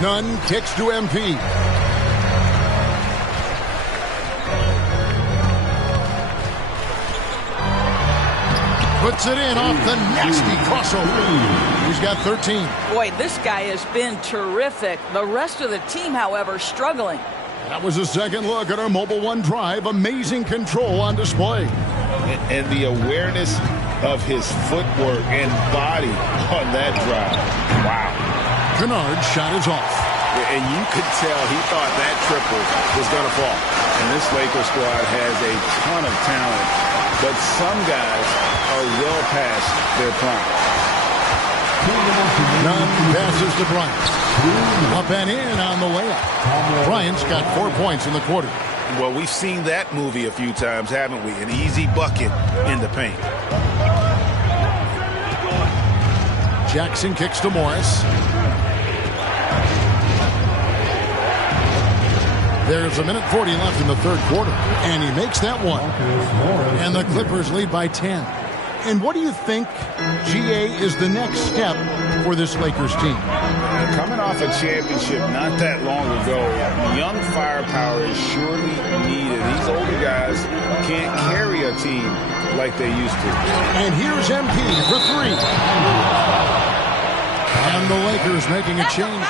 Nunn kicks to MP. Puts it in off the nasty crossover. He's got 13. Boy, this guy has been terrific. The rest of the team, however, struggling. That was a second look at our Mobile One drive. Amazing control on display. And the awareness of his footwork and body on that drive. Wow. Kennard's shot is off. And you could tell he thought that triple was going to fall. And this Lakers squad has a ton of talent, but some guys are well past their prime. Nunn passes to Bryant. Up and in on the layup. Bryant's got 4 points in the quarter. Well, we've seen that movie a few times, haven't we? An easy bucket in the paint. Jackson kicks to Morris. There's a minute 40 left in the third quarter, and he makes that one. And the Clippers lead by 10. And what do you think, GA, is the next step for this Lakers team? Coming off a championship not that long ago, young firepower is surely needed. These older guys can't carry a team like they used to. And here's MP for 3. And the Lakers making a change.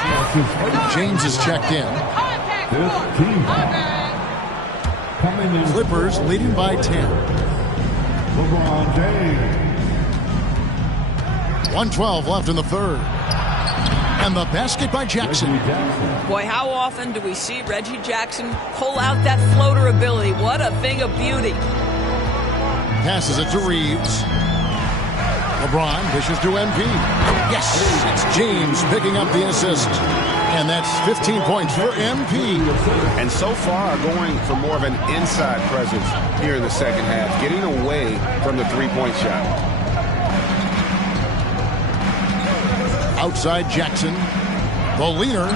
James is checked in. Clippers leading by 10. LeBron James. 1:12 left in the third. And the basket by Jackson. Boy, how often do we see Reggie Jackson pull out that floater ability? What a thing of beauty. Passes it to Reeves. LeBron dishes to MP. Yes, it's James picking up the assist. And that's 15 points for MP. And so far going for more of an inside presence here in the second half, getting away from the three-point shot. Outside Jackson, the leaner,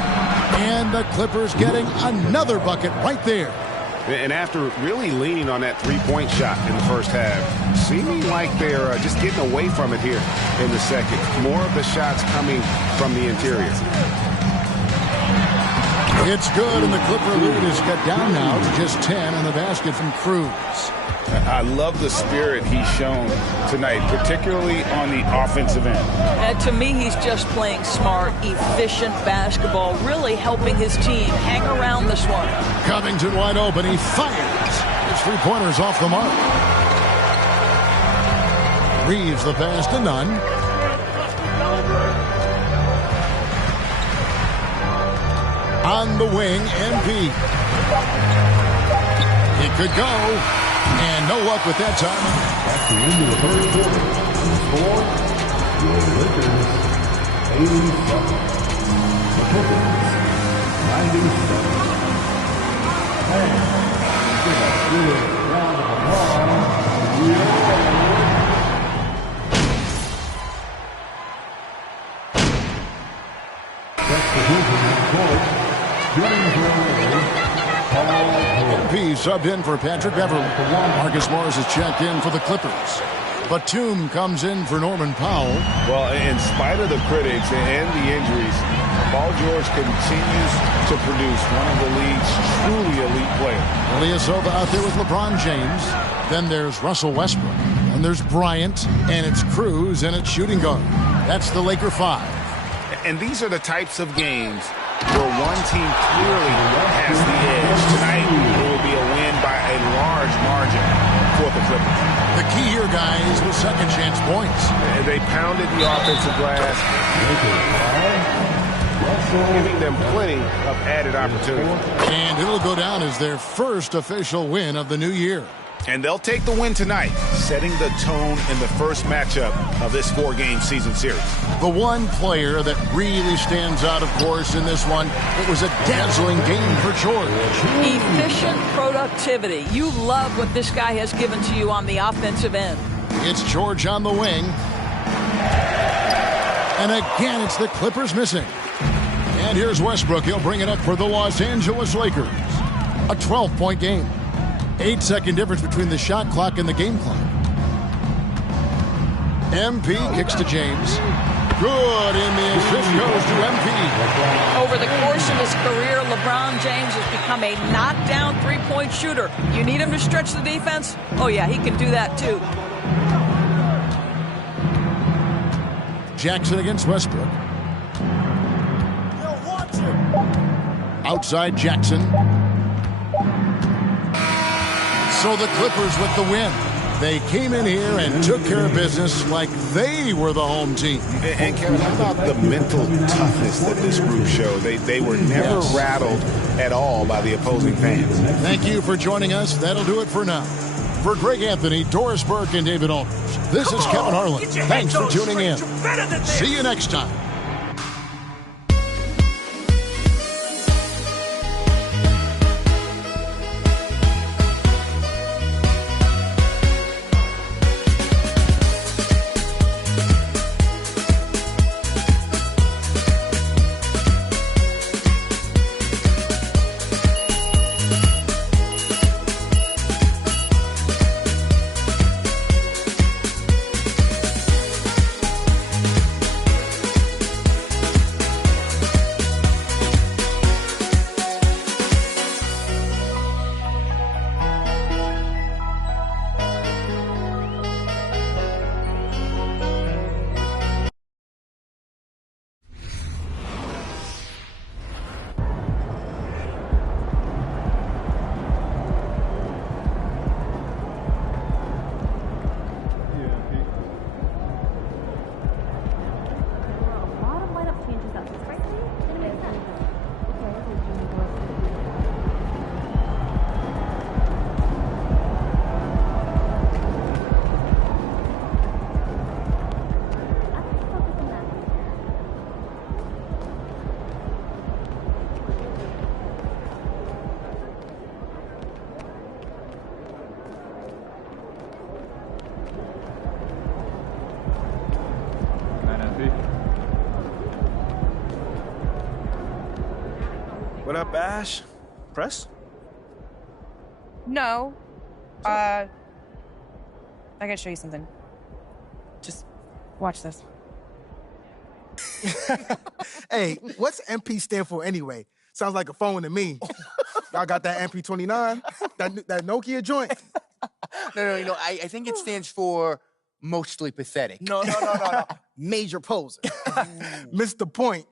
and the Clippers getting another bucket right there. And after really leaning on that three-point shot in the first half, seeming like they're just getting away from it here in the second. More of the shots coming from the interior. It's good, and the Clipper lead is cut down now to just 10 in the basket from Cruz. I love the spirit he's shown tonight, particularly on the offensive end. To me, he's just playing smart, efficient basketball, really helping his team hang around this one. Covington wide open. He fires. His three-pointer's off the mark. Reeves the pass to Nunn. On the wing, MP. It could go. And no luck with that time. At the end of the third quarter, score, the Lakers 87. The Clippers 97. And give a good round of applause. That's the vision of court. Shooting for MP subbed in for Patrick Beverly. Marcus Morris is checked in for the Clippers. Batum comes in for Norman Powell. Well, in spite of the critics and the injuries, Paul George continues to produce one of the league's truly elite players. Ilyasova out there with LeBron James. Then there's Russell Westbrook. And there's Bryant. And it's Cruz, and it's shooting guard. That's the Laker 5. And these are the types of games where one team clearly has the edge. Tonight, it will be a win by a large margin for the Clippers. The key here, guys, was second chance points. And they pounded the offensive glass, giving them plenty of added opportunity. And it'll go down as their first official win of the new year. And they'll take the win tonight, setting the tone in the first matchup of this 4-game season series. The one player that really stands out, of course, in this one, it was a dazzling game for George. Efficient productivity. You love what this guy has given to you on the offensive end. It's George on the wing. And again, it's the Clippers missing. And here's Westbrook. He'll bring it up for the Los Angeles Lakers. A 12-point game. 8-second difference between the shot clock and the game clock. MP kicks to James. Good, and the assist goes to MP. Over the course of his career, LeBron James has become a knockdown three-point shooter. You need him to stretch the defense? Oh, yeah, he can do that, too. Jackson against Westbrook. Outside Jackson. So the Clippers with the win. They came in here and took care of business like they were the home team. And Kevin, how about the mental toughness that this group showed? They were never rattled at all by the opposing fans. Thank you for joining us. That'll do it for now. For Greg Anthony, Doris Burke, and David Aldridge, this is Kevin Harlan. Thanks for tuning in. See you next time. What up, Ash? Press? No. I gotta show you something. Just watch this. Hey, what's MP stand for anyway? Sounds like a phone to me. Y'all got that MP29? That Nokia joint? No. I think it stands for mostly pathetic. No. Major poser. Missed the point.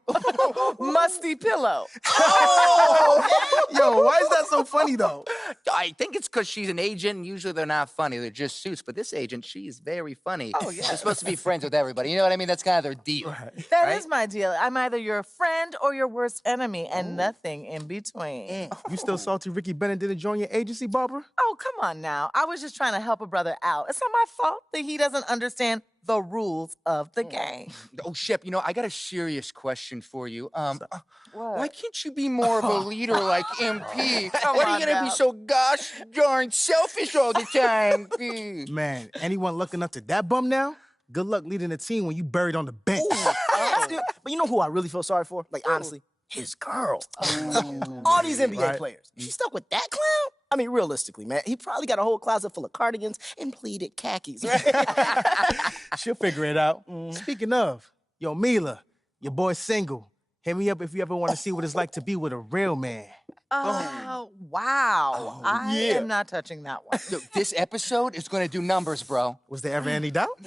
Musty pillow. Oh! Yo, why is that so funny, though? I think it's because she's an agent, and usually they're not funny. They're just suits. But this agent, she's very funny. Oh, yeah. They're supposed to be friends with everybody. You know what I mean? That's kind of their deal. That is my deal. I'm either your friend or your worst enemy, and nothing in between. You still salty Ricky Bennett didn't join your agency, Barbara? Oh, come on now. I was just trying to help a brother out. It's not my fault that he doesn't understand the rules of the game. Oh, Shep, I got a serious question for you. Why can't you be more of a leader like MP? Why are you going to be so gosh darn selfish all the time? Man, anyone looking up to that bum now? Good luck leading a team when you buried on the bench. But you know who I really feel sorry for? Like, honestly? His girl. All these NBA players. She stuck with that clown? I mean, realistically, man, he probably got a whole closet full of cardigans and pleated khakis, right? She'll figure it out. Speaking of, yo, Mila, your boy's single. Hit me up if you ever want to see what it's like to be with a real man. Oh, wow. I am not touching that one. Yo, this episode is going to do numbers, bro. Was there ever any doubt?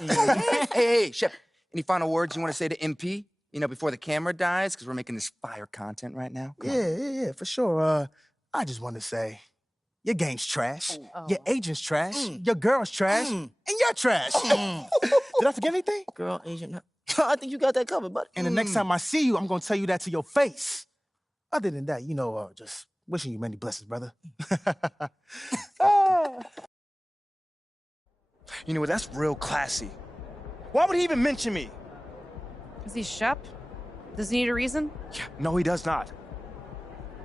Hey, Shep, any final words you want to say to MP? You know, before the camera dies, because we're making this fire content right now. Yeah, for sure. I just want to say, your game's trash, your agent's trash, your girl's trash, and you're trash. Did I forget anything? Girl, agent, I think you got that covered, buddy. And the next time I see you, I'm going to tell you that to your face. Other than that, just wishing you many blessings, brother. You know what? That's real classy. Why would he even mention me? Is he Shep? Does he need a reason? Yeah, no, he does not.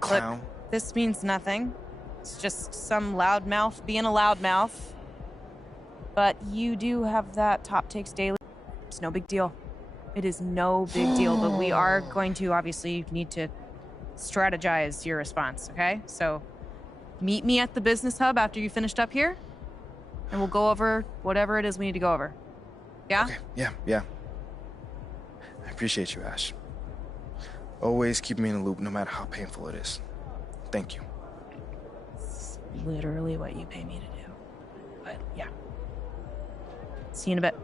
Clown. Look, this means nothing. It's just some loudmouth being a loudmouth. But you do have that Top Takes Daily. It's no big deal. It is no big deal, but we are going to obviously need to strategize your response, okay? So meet me at the business hub after you finished up here, and we'll go over whatever it is we need to go over. Yeah? Okay, yeah. I appreciate you, Ash. Always keep me in the loop, no matter how painful it is. Thank you. It's literally what you pay me to do. But yeah. See you in a bit.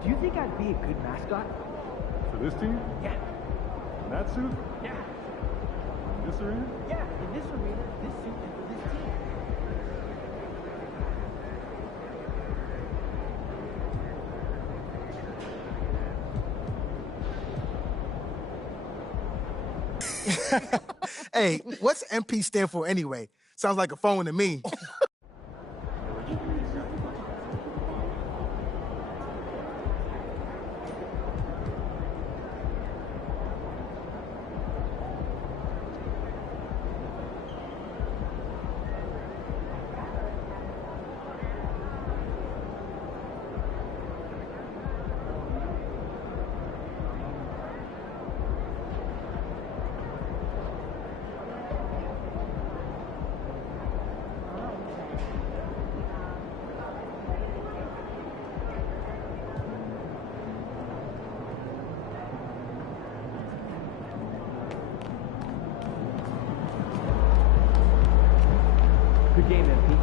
Do you think I'd be a good mascot? For this team? Yeah. In that suit? Yeah. In this arena? Yeah, in this arena, this suit is for this team. Hey, what's MP stand for anyway? Sounds like a phone to me. Good game, MP.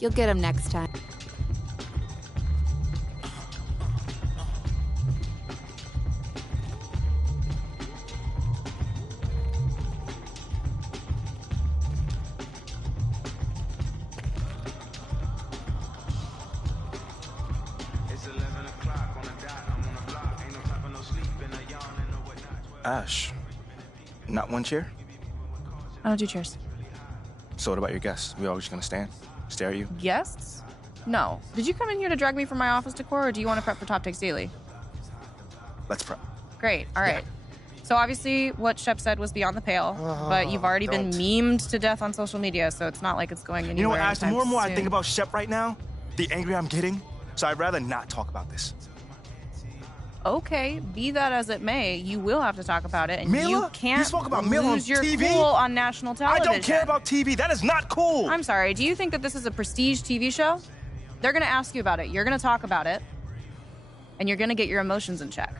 You'll get him next time. Ash, not one chair? I don't do chairs. So what about your guests? We all just gonna stand, stare at you? Guests? No. Did you come in here to drag me from my office decor, or do you want to prep for Top Takes Daily? Let's prep. Great. All right. So obviously what Shep said was beyond the pale, but you've already been memed to death on social media, so it's not like it's going anywhere. You know what, Ash, the more and more I soon. think about Shep right now, the angrier I'm getting, so I'd rather not talk about this. Okay, be that as it may, you will have to talk about it, and Mila? you can't You spoke about Mila on lose your TV? cool on national television. I don't care about TV. That is not cool. I'm sorry. Do you think that this is a prestige TV show? They're going to ask you about it. You're going to talk about it, and you're going to get your emotions in check.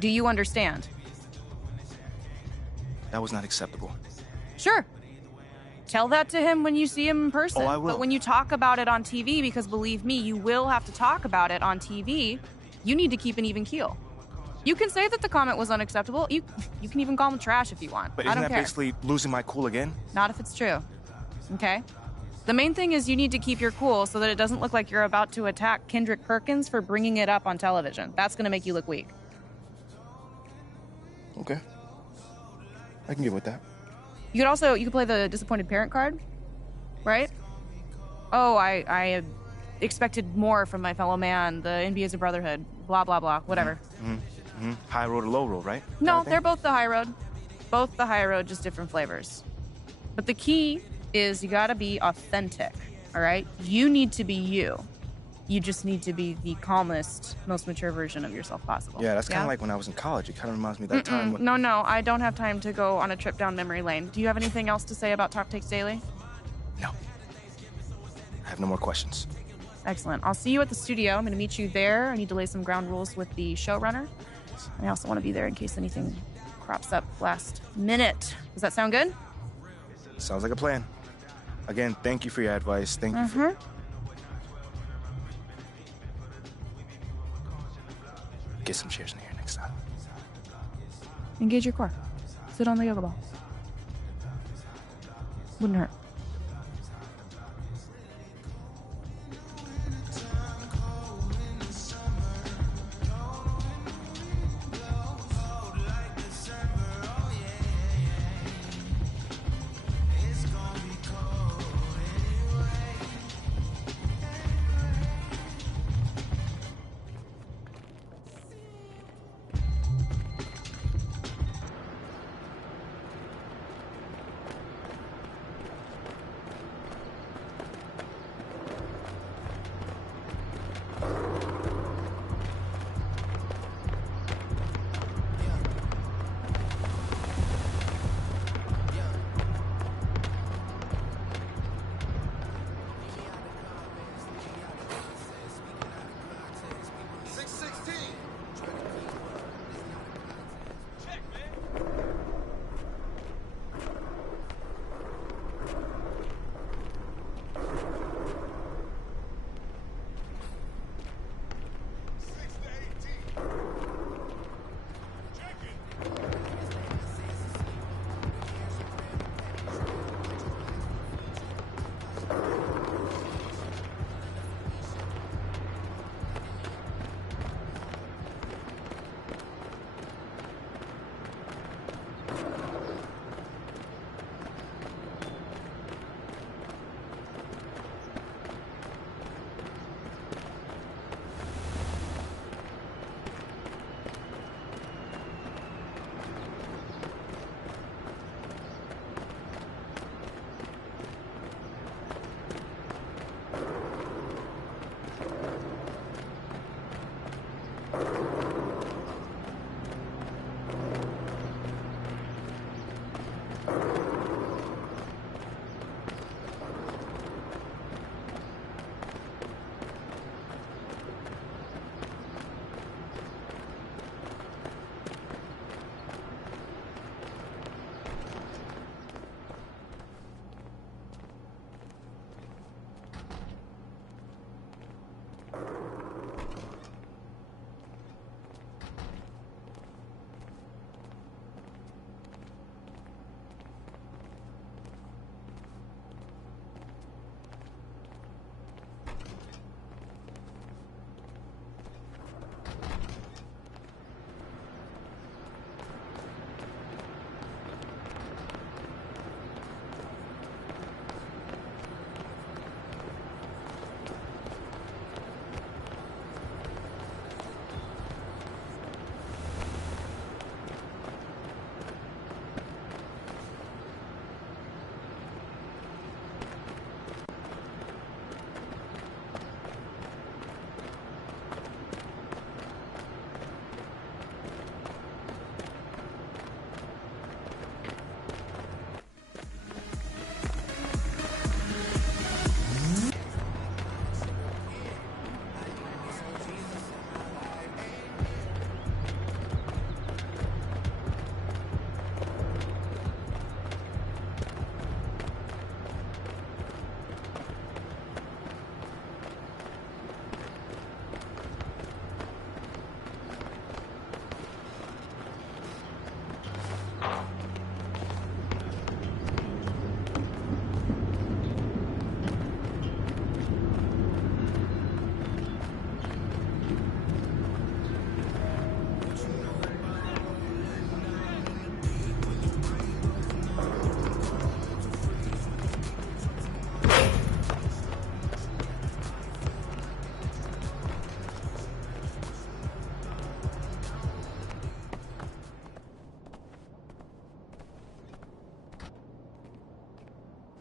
Do you understand? That was not acceptable. Sure. Tell that to him when you see him in person. Oh, I will. But when you talk about it on TV, because believe me, you will have to talk about it on TV, you need to keep an even keel. You can say that the comment was unacceptable. You can even call him trash if you want. But I isn't don't that care. basically losing my cool again? Not if it's true. Okay? The main thing is you need to keep your cool so that it doesn't look like you're about to attack Kendrick Perkins for bringing it up on television. That's going to make you look weak. Okay. I can get with that. You could play the disappointed parent card, right? Oh, I expected more from my fellow man. The NBA is a brotherhood. Blah, blah, blah. Whatever. High road or low road, right? No, they're both the high road. Both the high road, just different flavors. But the key is you gotta be authentic, all right? You need to be you. You just need to be the calmest, most mature version of yourself possible. Yeah, that's kind of like when I was in college. It kind of reminds me of that time when... No, I don't have time to go on a trip down memory lane. Do you have anything else to say about Top Takes Daily? No. I have no more questions. Excellent. I'll see you at the studio. I'm going to meet you there. I need to lay some ground rules with the showrunner. And I also want to be there in case anything crops up last minute. Does that sound good? Sounds like a plan. Again, thank you for your advice. Thank you for... Get some chairs in here next time. Engage your core. Sit on the yoga ball. Wouldn't hurt.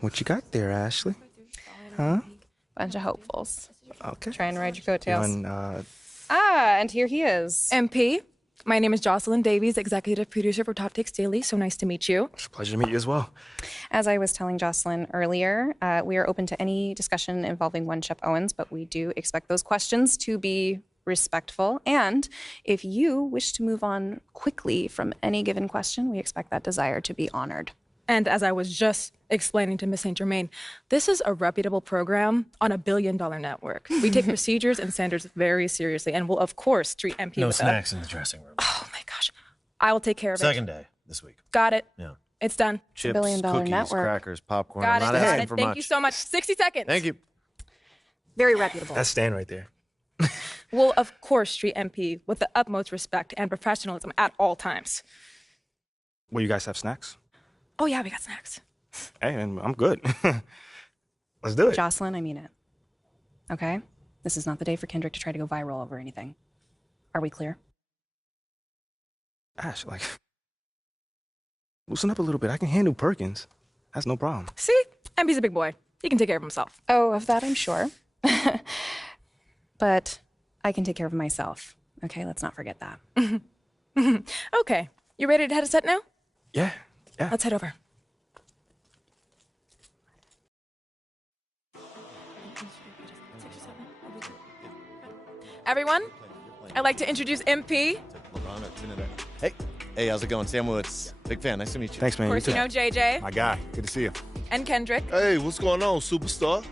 What you got there, Ashley? Huh? Bunch of hopefuls. Okay. Trying to ride your coattails. On, and here he is. MP, my name is Jocelyn Davies, executive producer for Top Takes Daily. So nice to meet you. It's a pleasure to meet you as well. As I was telling Jocelyn earlier, we are open to any discussion involving one Shep Owens, but we do expect those questions to be respectful. And if you wish to move on quickly from any given question, we expect that desire to be honored. And as I was just explaining to Miss St. Germain, this is a reputable program on $1 billion network. We take procedures and standards very seriously and will, of course, treat MP No with snacks in the dressing room. Oh, my gosh. I will take care of it. Second day this week. Got it. Yeah. It's done. Chips, $1 billion cookies, network. crackers, popcorn. Got I'm it. not Got asking it. for Thank much. you so much. 60 seconds. Thank you. Very reputable. That's Stan right there. Will, of course, treat MP with the utmost respect and professionalism at all times. Will you guys have snacks? Oh, yeah, we got snacks. Hey, and I'm good. Let's do it. Jocelyn, I mean it. Okay? This is not the day for Kendrick to try to go viral over anything. Are we clear? Ash, loosen up a little bit. I can handle Perkins. That's no problem. See? MP's a big boy. He can take care of himself. Oh, of that I'm sure. But I can take care of myself. Okay, let's not forget that. Okay. You ready to head a set now? Yeah. Let's head over. Everyone, I'd like to introduce MP. Hey, how's it going? Sam Lewis. Big fan. Nice to meet you. Thanks, man. Of course, you know JJ. My guy. Good to see you. And Kendrick. Hey, what's going on, superstar?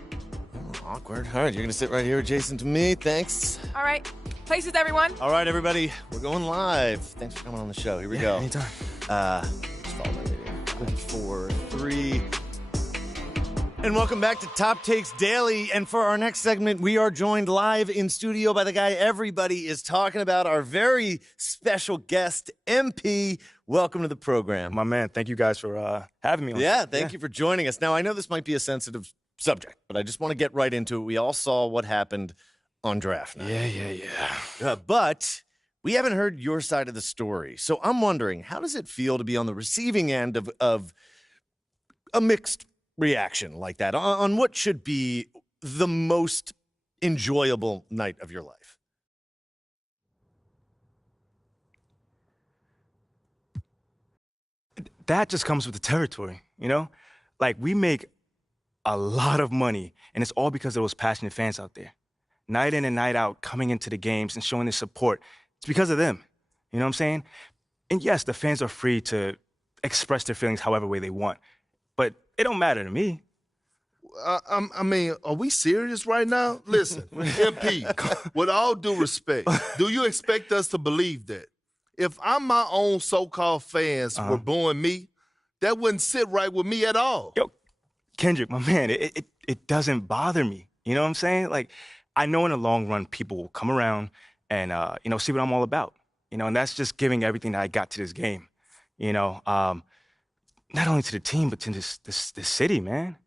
Awkward. All right, you're going to sit right here adjacent to me. Thanks. All right. Places, everyone. All right, everybody. We're going live. Thanks for coming on the show. Here we go. Anytime. Just follow my video. 4, 3. And welcome back to Top Takes Daily. And for our next segment, we are joined live in studio by the guy everybody is talking about, our very special guest, MP. Welcome to the program. My man, thank you guys for having me on. Yeah, thank you for joining us. Now, I know this might be a sensitive subject, but I just want to get right into it. We all saw what happened on draft night. Yeah. But we haven't heard your side of the story. So I'm wondering, how does it feel to be on the receiving end of a mixed reaction like that on what should be the most enjoyable night of your life? That just comes with the territory, you know? Like, we make a lot of money, and it's all because of those passionate fans out there. Night in and night out, coming into the games and showing their support. It's because of them. You know what I'm saying? And yes, the fans are free to express their feelings however way they want, but it don't matter to me. I mean, are we serious right now? Listen, MP, with all due respect, do you expect us to believe that? If I'm my own so-called fans were booing me, that wouldn't sit right with me at all. Yo, Kendrick, my man, it doesn't bother me. You know what I'm saying? Like, I know in the long run, people will come around and, see what I'm all about. You know, and that's just giving everything that I got to this game. You know, not only to the team, but to this city, man.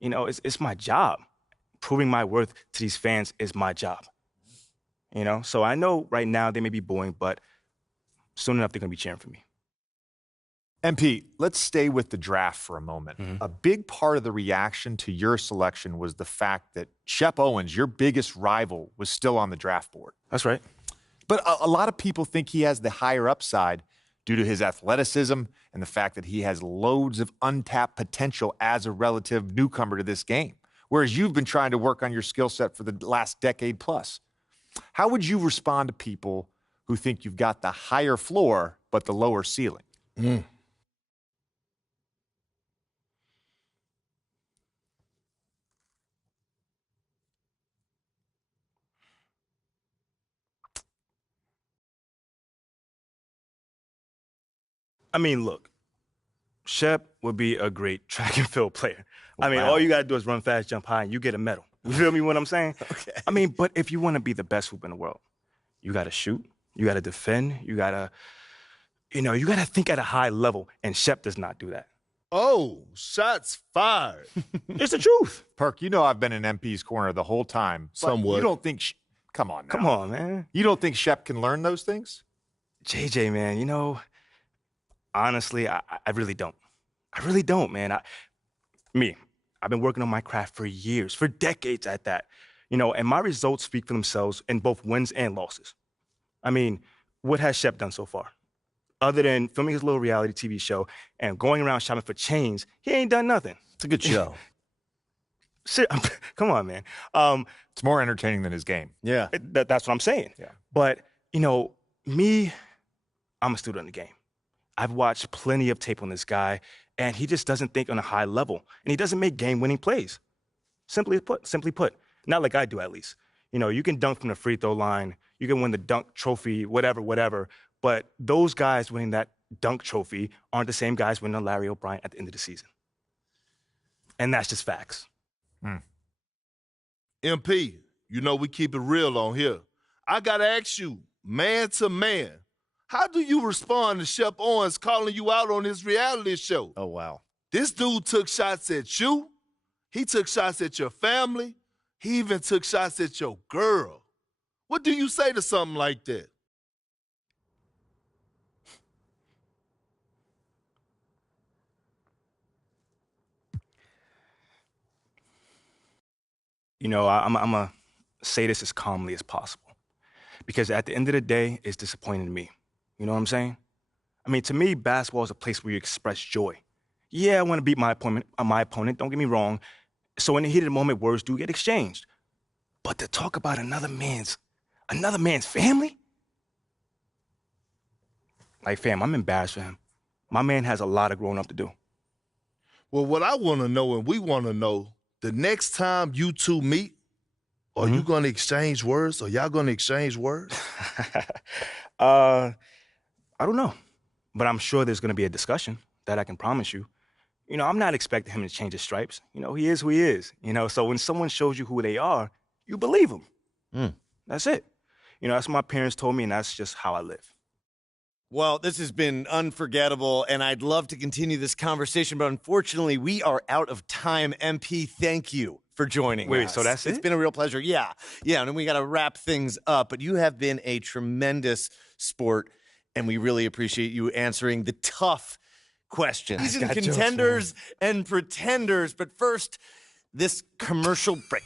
You know, it's my job. Proving my worth to these fans is my job. You know, so I know right now they may be booing, but soon enough they're going to be cheering for me. MP, let's stay with the draft for a moment. A big part of the reaction to your selection was the fact that Shep Owens, your biggest rival, was still on the draft board. That's right. But a lot of people think he has the higher upside due to his athleticism and the fact that he has loads of untapped potential as a relative newcomer to this game, whereas you've been trying to work on your skill set for the last decade plus. How would you respond to people who think you've got the higher floor but the lower ceiling? I mean, look, Shep would be a great track and field player. I mean, all you got to do is run fast, jump high, and you get a medal. You feel me what I'm saying? Okay. I mean, but if you want to be the best hoop in the world, you got to shoot, you got to defend, you got to, you got to think at a high level, and Shep does not do that. Oh, shots fired. It's the truth. Perk, you know I've been in MP's corner the whole time. Somewhat. You don't think... Come on now. Come on, man. You don't think Shep can learn those things? JJ, man, honestly, I really don't. I really don't, man. I've been working on my craft for years, for decades at that. And my results speak for themselves in both wins and losses. I mean, what has Shep done so far? Other than filming his little reality TV show and going around shopping for chains, he ain't done nothing. It's a good show. Shit, come on, man. It's more entertaining than his game. Yeah. That's what I'm saying. Yeah. But, me, I'm a student of the game. I've watched plenty of tape on this guy, and he just doesn't think on a high level, and he doesn't make game-winning plays. Simply put, not like I do, at least. You can dunk from the free throw line, you can win the dunk trophy, whatever, but those guys winning that dunk trophy aren't the same guys winning a Larry O'Brien at the end of the season. And that's just facts. MP, we keep it real on here. I got to ask you, man to man, how do you respond to Shep Owens calling you out on his reality show? Oh, wow. This dude took shots at you. He took shots at your family. He even took shots at your girl. What do you say to something like that? I'm going to say this as calmly as possible. Because at the end of the day, it's disappointing to me. You know what I'm saying? I mean, to me, basketball is a place where you express joy. Yeah, I want to beat my opponent, don't get me wrong. So in the heat of the moment, words do get exchanged. But to talk about another man's family? Like, fam, I'm embarrassed for him. My man has a lot of growing up to do. Well, what I want to know, and we want to know, the next time you two meet, are you going to exchange words? Are y'all going to exchange words? I don't know. But I'm sure there's going to be a discussion. That I can promise you. I'm not expecting him to change his stripes. He is who he is. So when someone shows you who they are, you believe them. That's it. That's what my parents told me, and that's just how I live. Well, this has been unforgettable, and I'd love to continue this conversation, but unfortunately, we are out of time. MP, thank you for joining us. Wait, so that's it? It's been a real pleasure. Yeah, and then we got to wrap things up, but you have been a tremendous sport, and we really appreciate you answering the tough questions. Season contenders and pretenders, but first, this commercial break.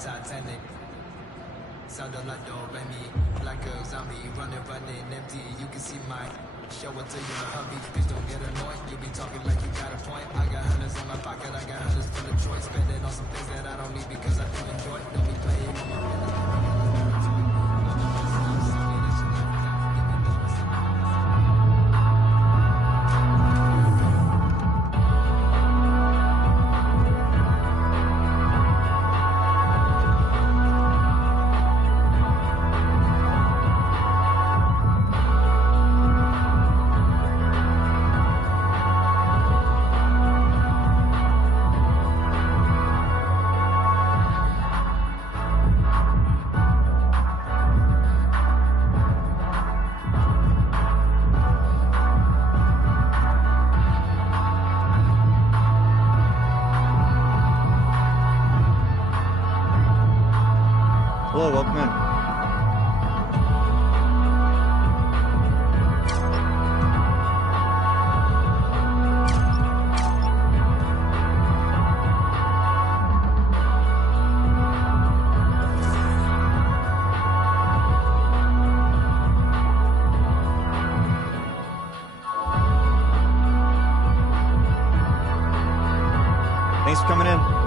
Titanic. Sound of like dope and me. Black girls on me, running empty. You can see my show it to you, hubby. Please don't get annoyed. You be talking like you got a point. I got hundreds in my pocket. I got hundreds full of choice. Spending on some things that I don't need because I do enjoy. Don't be playing with my Hello, welcome in. Thanks for coming in.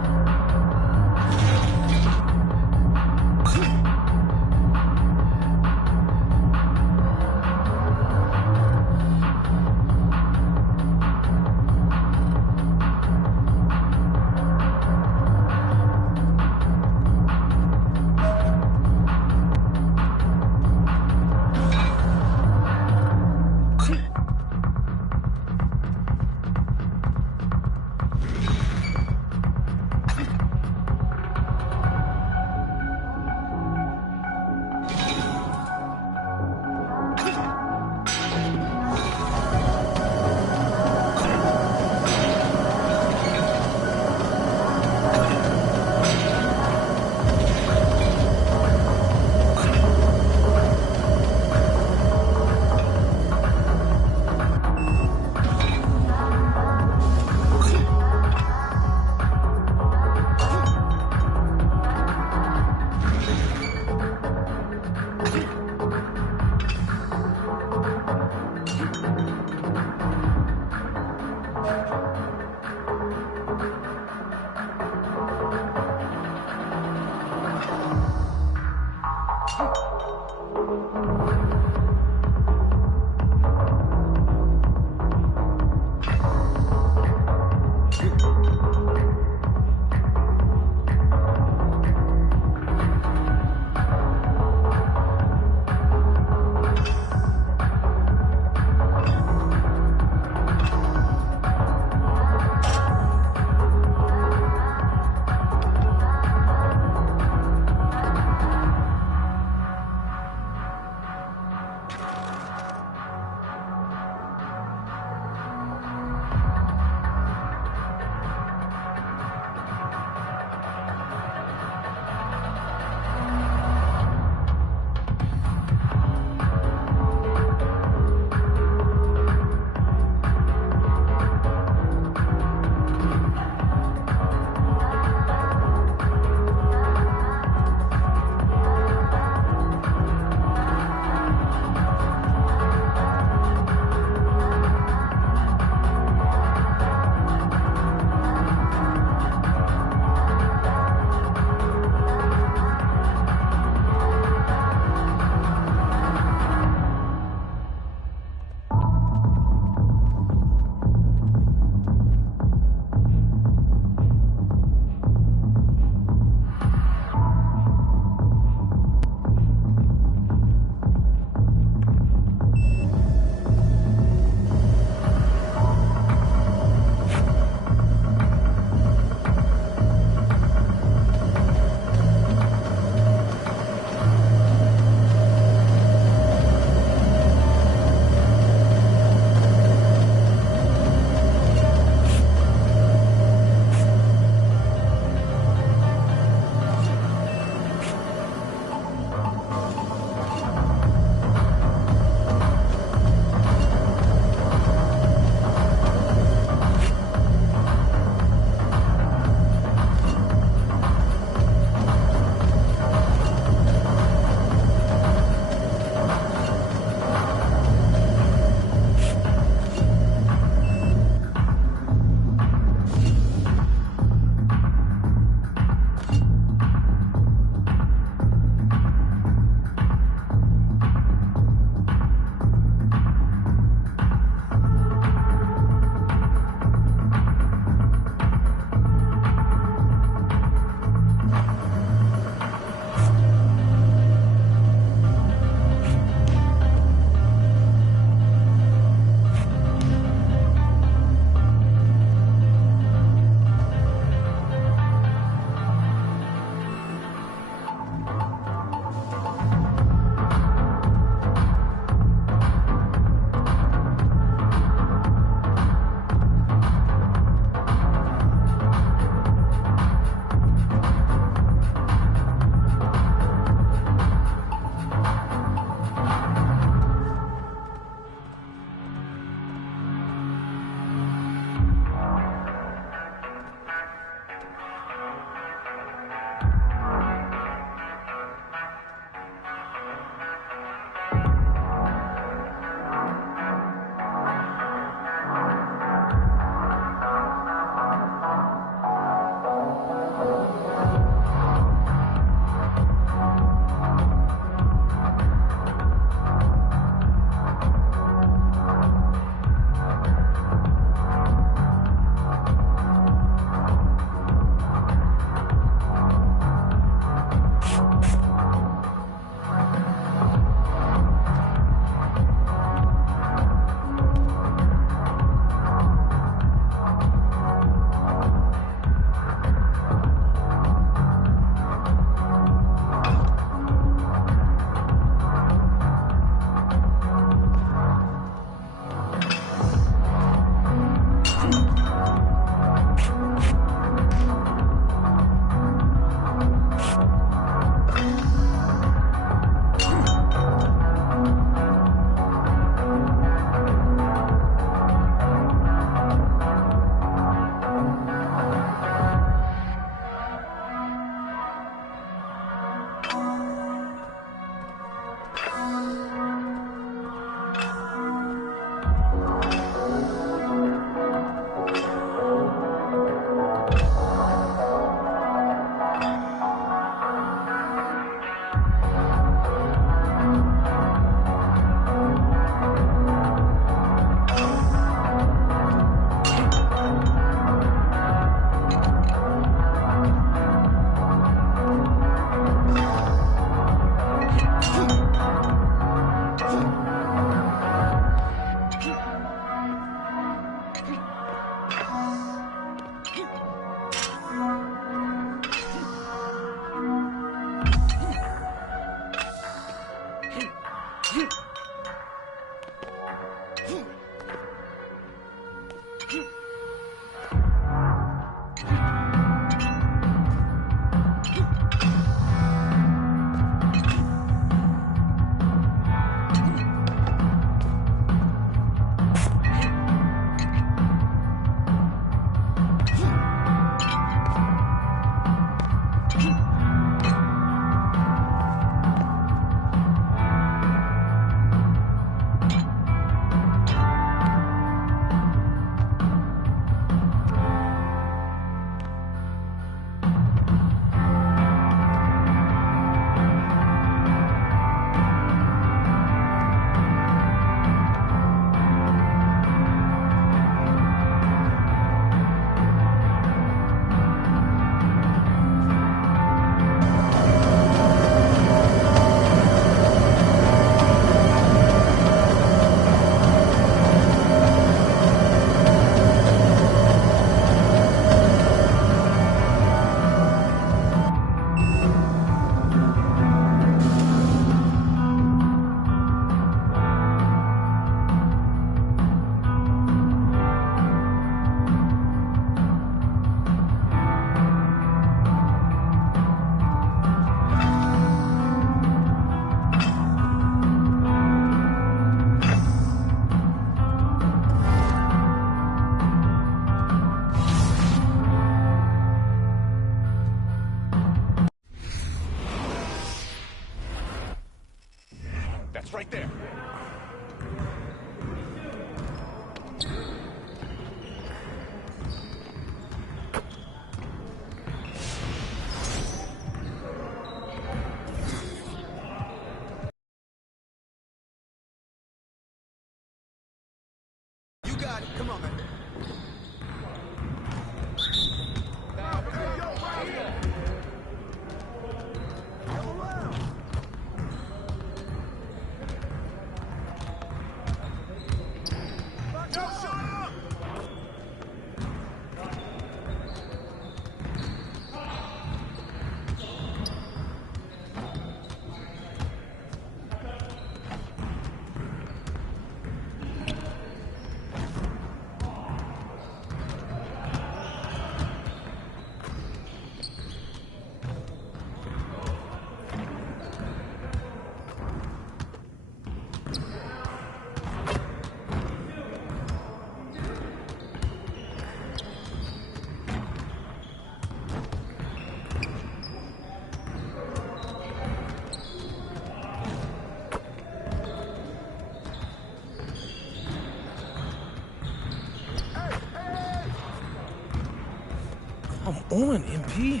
Come on, MP.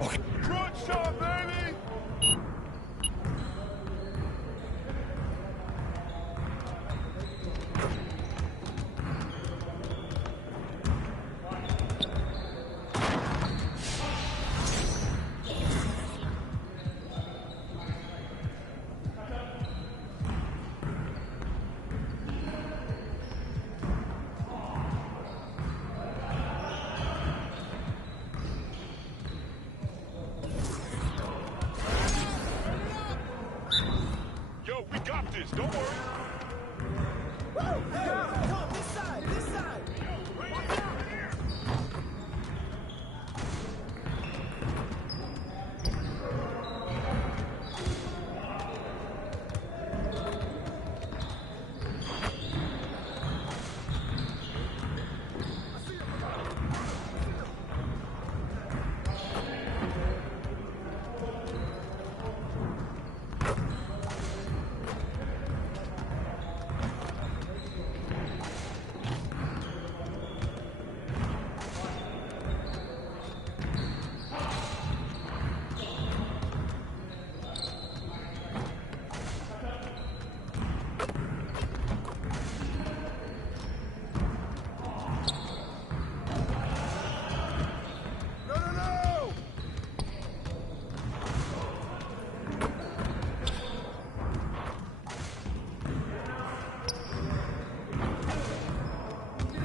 Okay. Good shot, baby! Yo, we got this. Don't worry.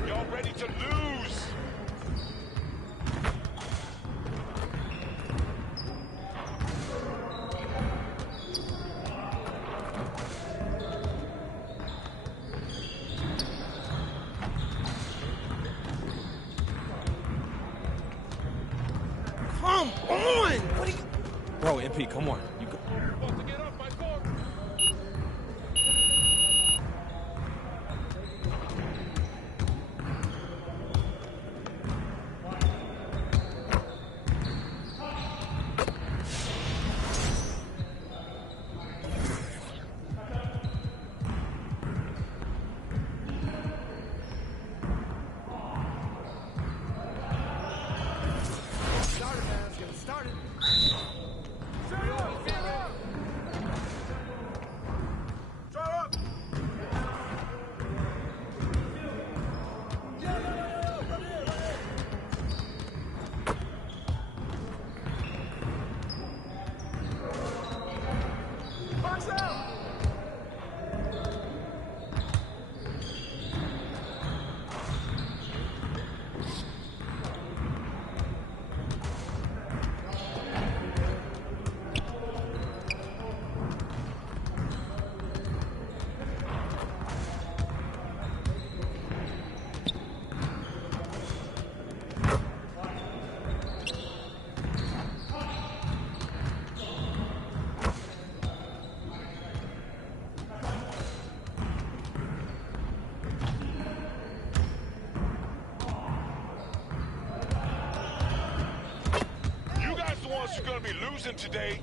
Y'all ready to lose? Come on! What are you... Bro, MP, come on. You go... You guys the ones who are gonna be losing today.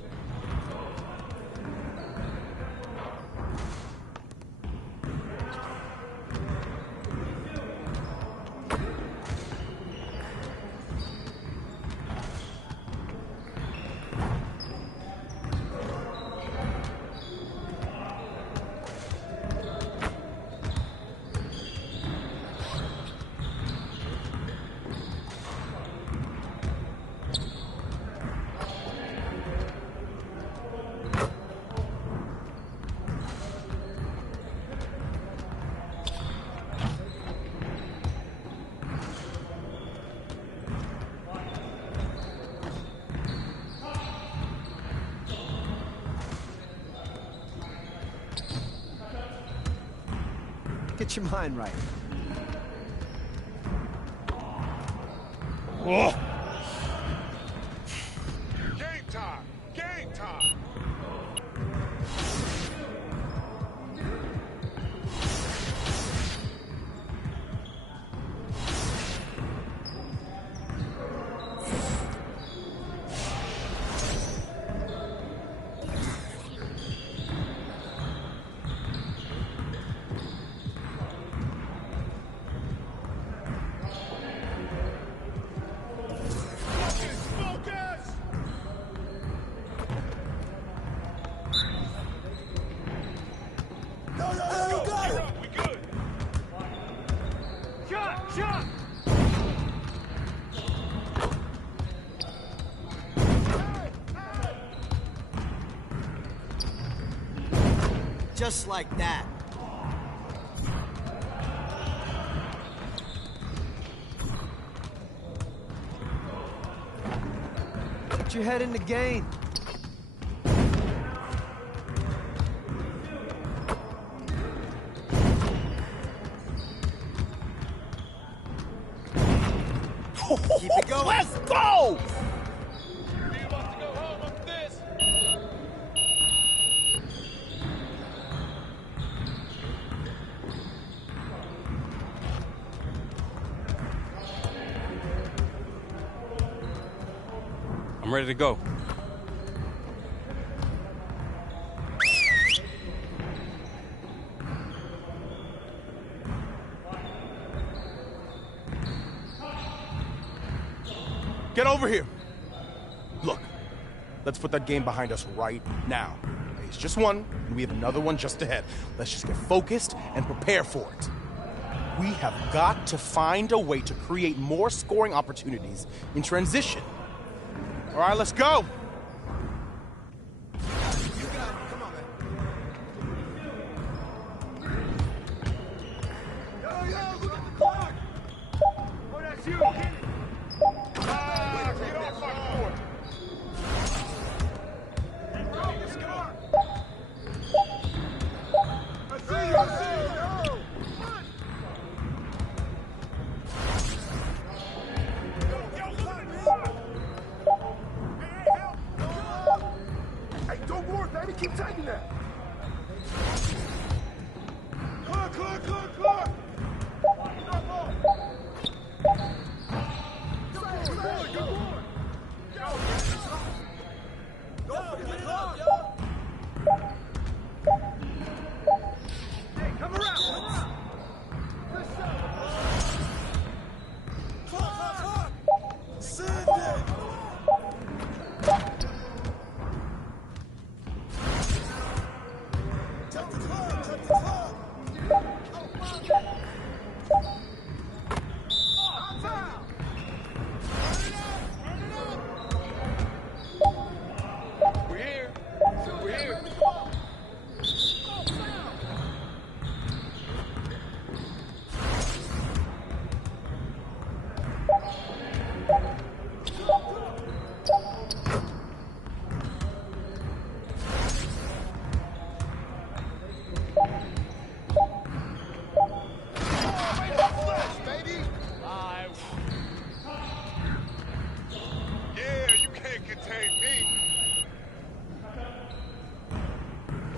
Get your mind right. Oh. Game time! Game time! shot! Just like that. Put your head in the game. Keep it going. Let's go! I'm ready to go. Get over here. Look, let's put that game behind us right now. It's just one, and we have another one just ahead. Let's just get focused and prepare for it. We have got to find a way to create more scoring opportunities in transition. All right, let's go. Keep taking that.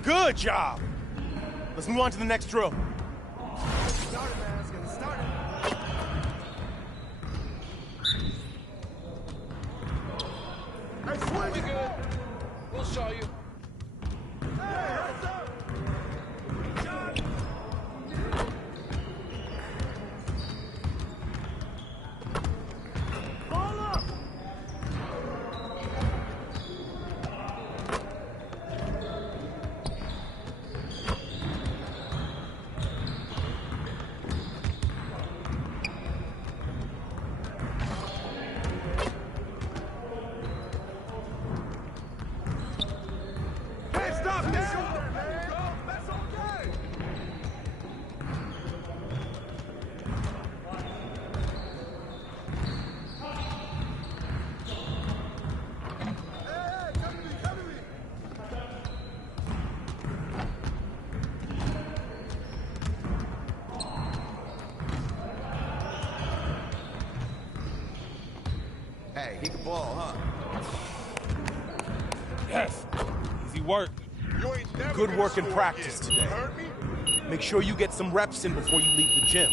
Good job. Let's move on to the next drill. We'll be good. We'll show you. Hey, he can ball, huh? Yes. Easy work. Good work in practice today. Make sure you get some reps in before you leave the gym.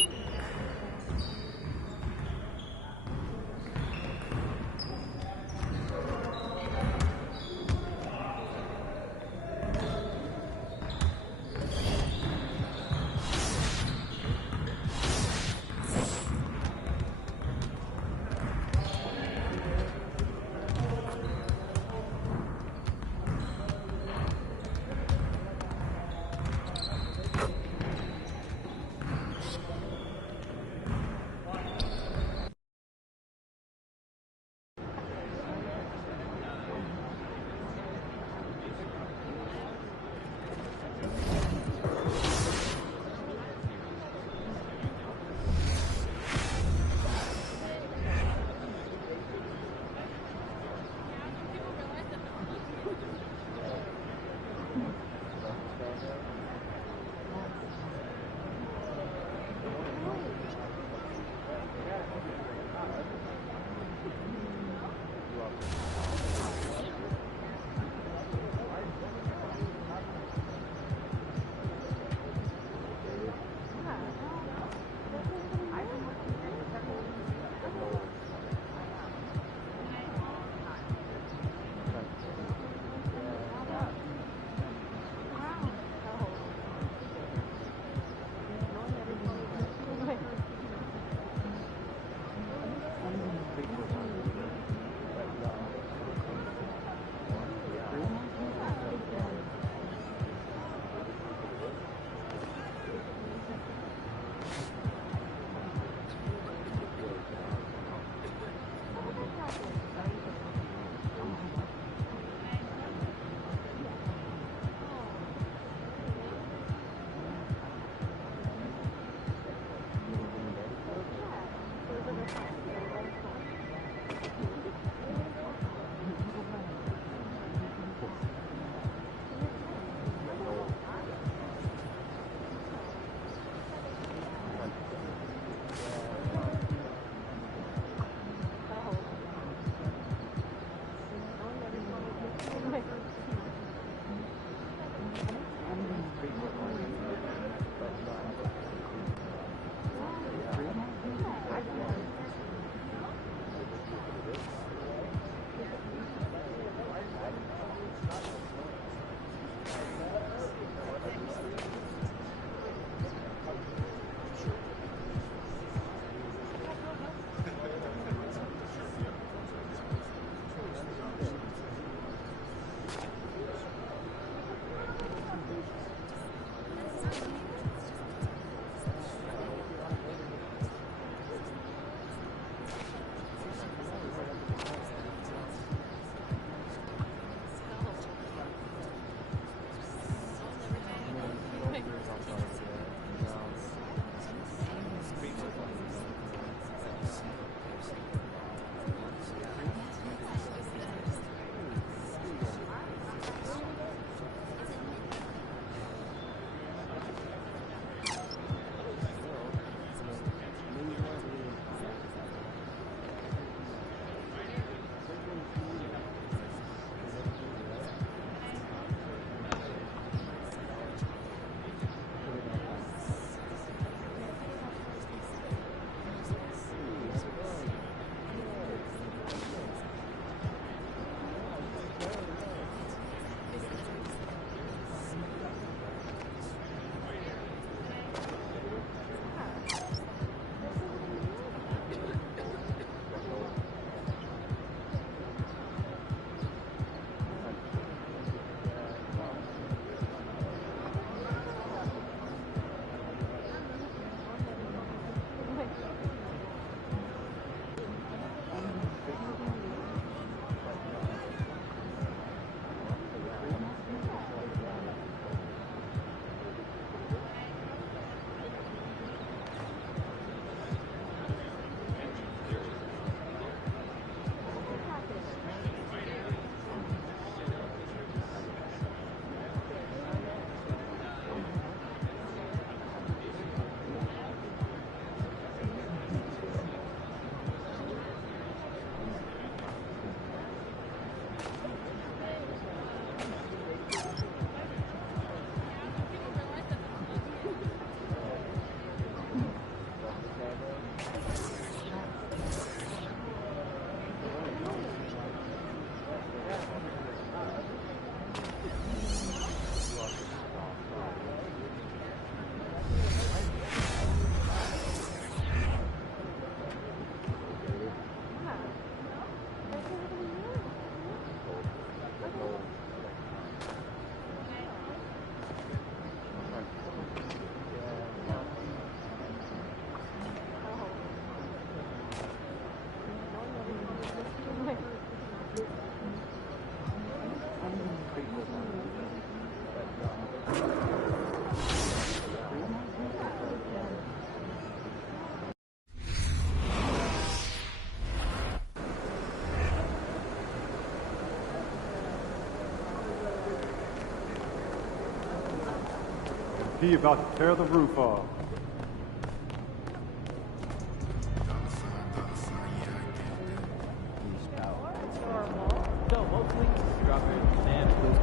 MP about to tear the roof off.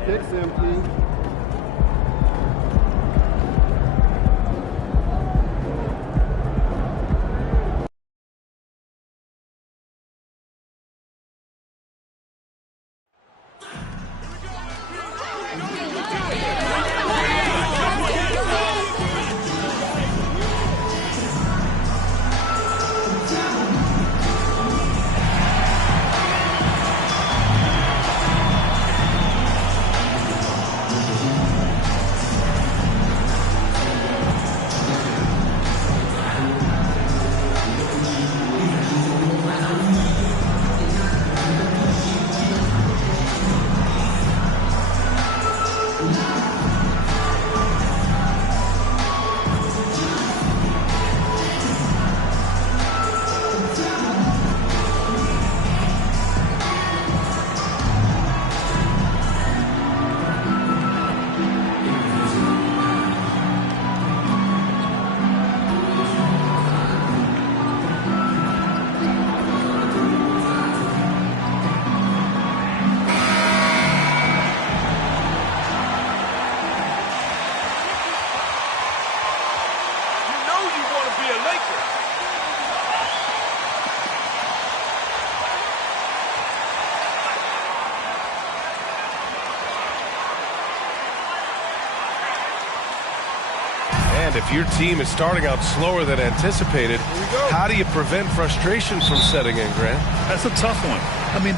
Kicks, MP. And if your team is starting out slower than anticipated, how do you prevent frustration from setting in, Grant? That's a tough one. I mean,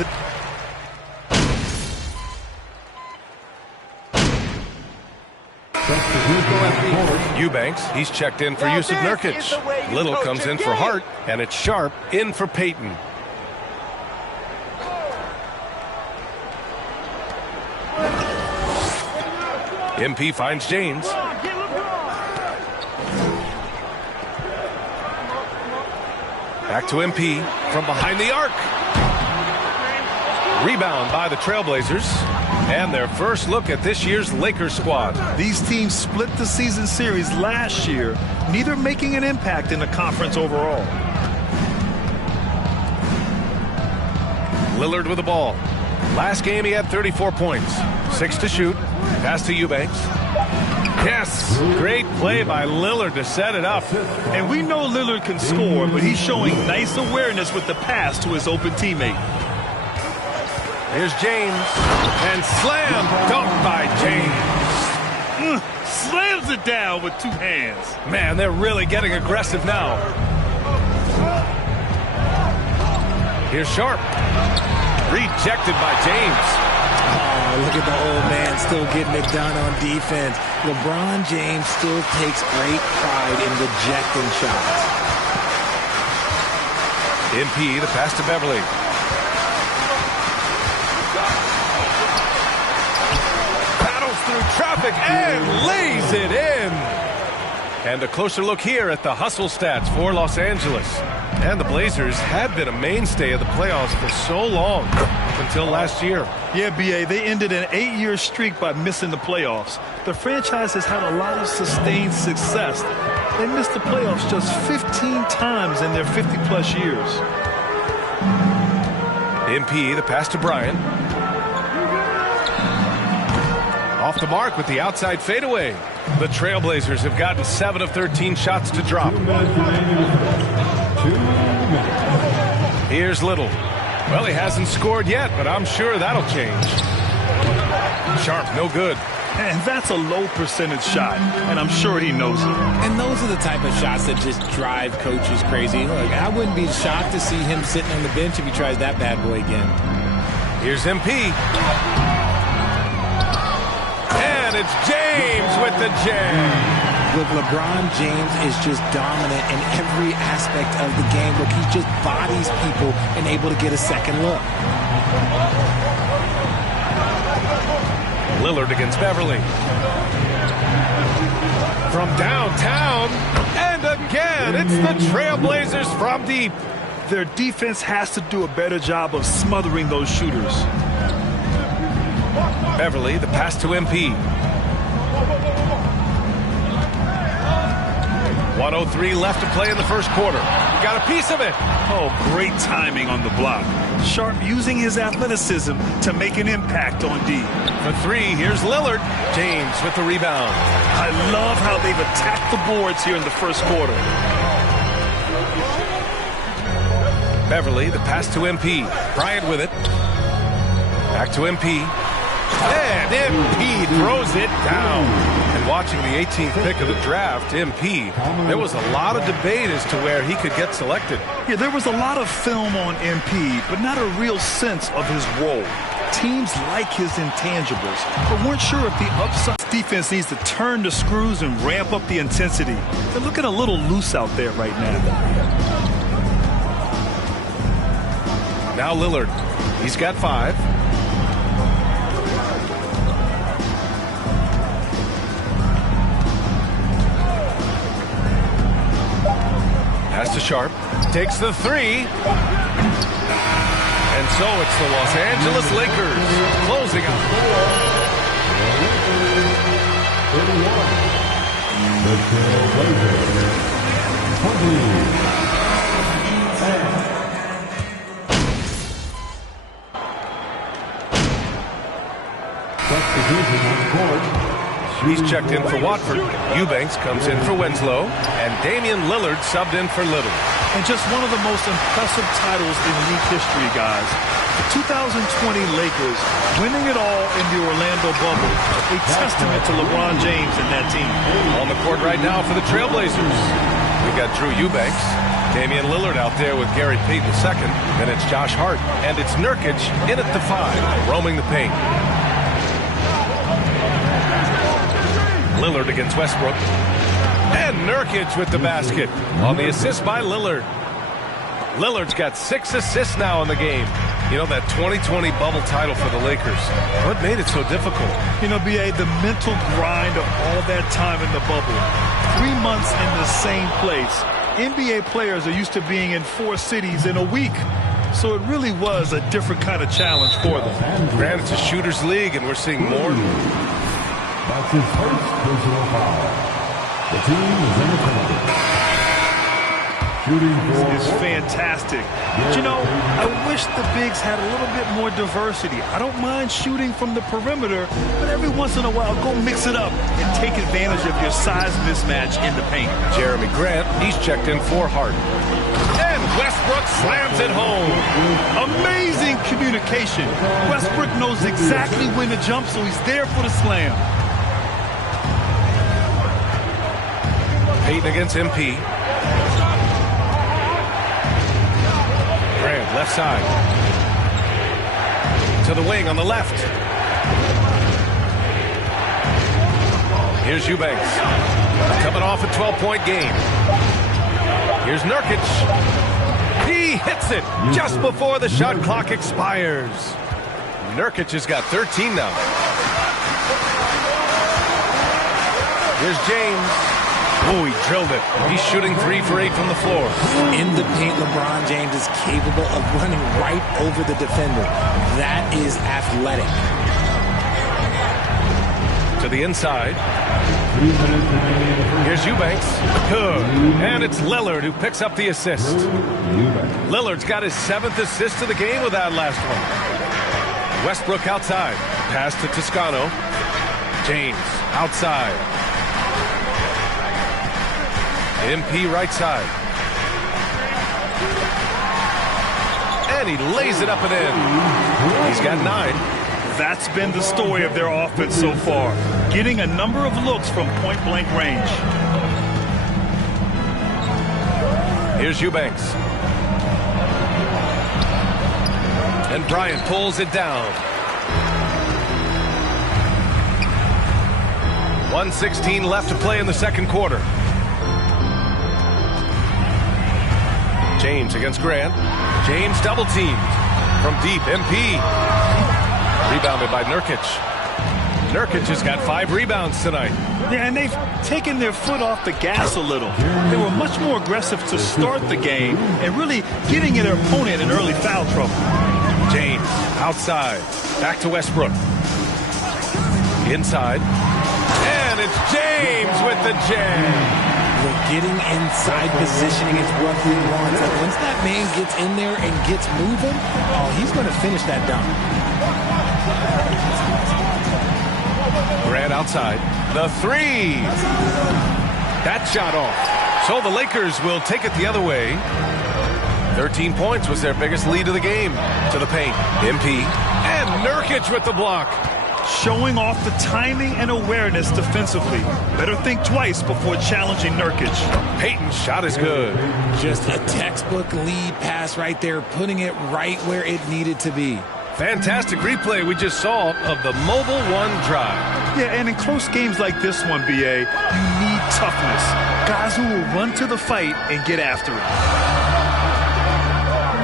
Eubanks, he's checked in for Yusuf Nurkic. Little comes in for Hart, and it's Sharp in for Payton. MP finds James. Back to MP from behind the arc. Rebound by the Trailblazers. And their first look at this year's Lakers squad. These teams split the season series last year, neither making an impact in the conference overall. Lillard with the ball. Last game he had 34 points. 6 to shoot. Pass to Eubanks. Yes, great play by Lillard to set it up. And we know Lillard can score, but he's showing nice awareness with the pass to his open teammate. Here's James, and slam dunk by James. Slams it down with 2 hands. Man, they're really getting aggressive now. Here's Sharp. Rejected by James. Oh, look at the old man still getting it done on defense. LeBron James still takes great pride in rejecting shots. MP, the pass to Beverly. Battles through traffic and lays it in. And a closer look here at the hustle stats for Los Angeles. And the Blazers had been a mainstay of the playoffs for so long, up until last year. Yeah, B.A., they ended an 8-year streak by missing the playoffs. The franchise has had a lot of sustained success. They missed the playoffs just 15 times in their 50-plus years. MP, the pass to Bryant. Off the mark with the outside fadeaway. The Trailblazers have gotten 7 of 13 shots to drop. Here's Little. Well, he hasn't scored yet, but I'm sure that'll change. Sharp, no good. And that's a low percentage shot, and I'm sure he knows it. And those are the type of shots that just drive coaches crazy. Look, I wouldn't be shocked to see him sitting on the bench if he tries that bad boy again. Here's MP. And it's James with the jam. Look, LeBron James is just dominant in every aspect of the game. Look, he just bodies people and able to get a second look. Lillard against Beverly. From downtown, and again, it's the Trailblazers from deep. Their defense has to do a better job of smothering those shooters. Beverly, the pass to MP. 1:03 left to play in the first quarter. Got a piece of it. Oh, great timing on the block. Sharp using his athleticism to make an impact on D. For three, here's Lillard. James with the rebound. I love how they've attacked the boards here in the first quarter. Beverly, the pass to MP. Bryant with it. Back to MP. And MP throws it down. And watching the 18th pick of the draft, MP, there was a lot of debate as to where he could get selected. Yeah, there was a lot of film on MP, but not a real sense of his role. Teams like his intangibles, but weren't sure if the upside defense needs to turn the screws and ramp up the intensity. They're looking a little loose out there right now. Now Lillard. He's got 5. Pass to Sharp. Takes the 3. And so it's the Los Angeles Lakers closing out. 31. The Trailblazers. 20. He's checked in for Watford. Eubanks comes in for Winslow. And Damian Lillard subbed in for Little. And just one of the most impressive titles in league history, guys. The 2020 Lakers winning it all in the Orlando bubble. A testament to LeBron James and that team. On the court right now for the Trailblazers. We've got Drew Eubanks. Damian Lillard out there with Gary Payton II. Then it's Josh Hart. And it's Nurkic in at the 5, roaming the paint. Lillard against Westbrook. And Nurkic with the basket on the assist by Lillard. Lillard's got 6 assists now in the game. You know, that 2020 bubble title for the Lakers. What made it so difficult? You know, B.A., the mental grind of all that time in the bubble. 3 months in the same place. NBA players are used to being in 4 cities in a week. So it really was a different kind of challenge for them. Granted, it's a shooter's league, and we're seeing more. That's his first personal foul. The team is in the penalty. Shooting is fantastic. But, you know, I wish the bigs had a little bit more diversity. I don't mind shooting from the perimeter, but every once in a while, go mix it up and take advantage of your size mismatch in the paint. Jeremy Grant, he's checked in for Hart. And Westbrook slams it home. Amazing communication. Westbrook knows exactly when to jump, so he's there for the slam. Payton against MP. Grant, left side. To the wing on the left. Here's Eubanks. Coming off a 12-point game. Here's Nurkic. He hits it just before the shot clock expires. Nurkic has got 13 now. Here's James. Oh, he drilled it. He's shooting 3 for 8 from the floor. In the paint, LeBron James is capable of running right over the defender. That is athletic. To the inside. Here's Eubanks. Good. And it's Lillard who picks up the assist. Lillard's got his 7th assist of the game with that last one. Westbrook outside. Pass to Toscano. James outside. MP right side. And he lays it up and in. He's got 9. That's been the story of their offense so far. Getting a number of looks from point-blank range. Here's Eubanks. And Bryant pulls it down. 1:16 left to play in the second quarter. James against Grant. James double teamed from deep. MP. Rebounded by Nurkic. Nurkic has got 5 rebounds tonight. Yeah, and they've taken their foot off the gas a little. They were much more aggressive to start the game and really getting their opponent in early foul trouble. James outside. Back to Westbrook. Inside. And it's James with the jam. Look, getting inside positioning is what he wants. Like, once that man gets in there and gets moving, oh, he's going to finish that dunk. Grant outside. The three. That shot off. So the Lakers will take it the other way. 13 points was their biggest lead of the game. To the paint. MP. And Nurkic with the block. Showing off the timing and awareness defensively. Better think twice before challenging Nurkic. Payton's shot is good. Just a textbook lead pass right there, putting it right where it needed to be. Fantastic replay we just saw of the Mobile One drive. Yeah, and in close games like this one, BA, you need toughness. Guys who will run to the fight and get after it.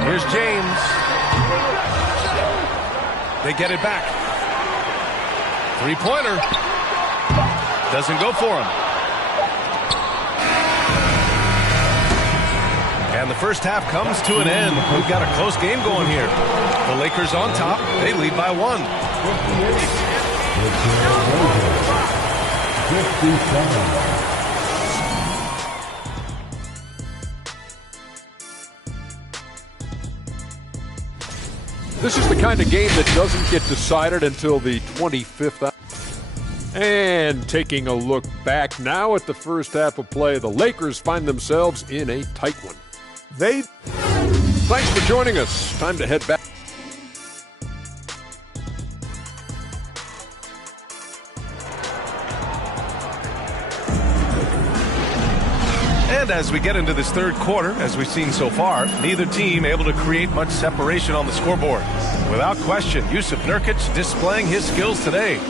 Here's James. They get it back. Three-pointer. Doesn't go for him. And the first half comes to an end. We've got a close game going here. The Lakers on top. They lead by 1. 57. This is the kind of game that doesn't get decided until the 25th hour. And taking a look back now at the first half of play, the Lakers find themselves in a tight one. Thanks for joining us. Time to head back. And as we get into this third quarter, as we've seen so far, neither team able to create much separation on the scoreboard. Without question, Yusuf Nurkic displaying his skills today.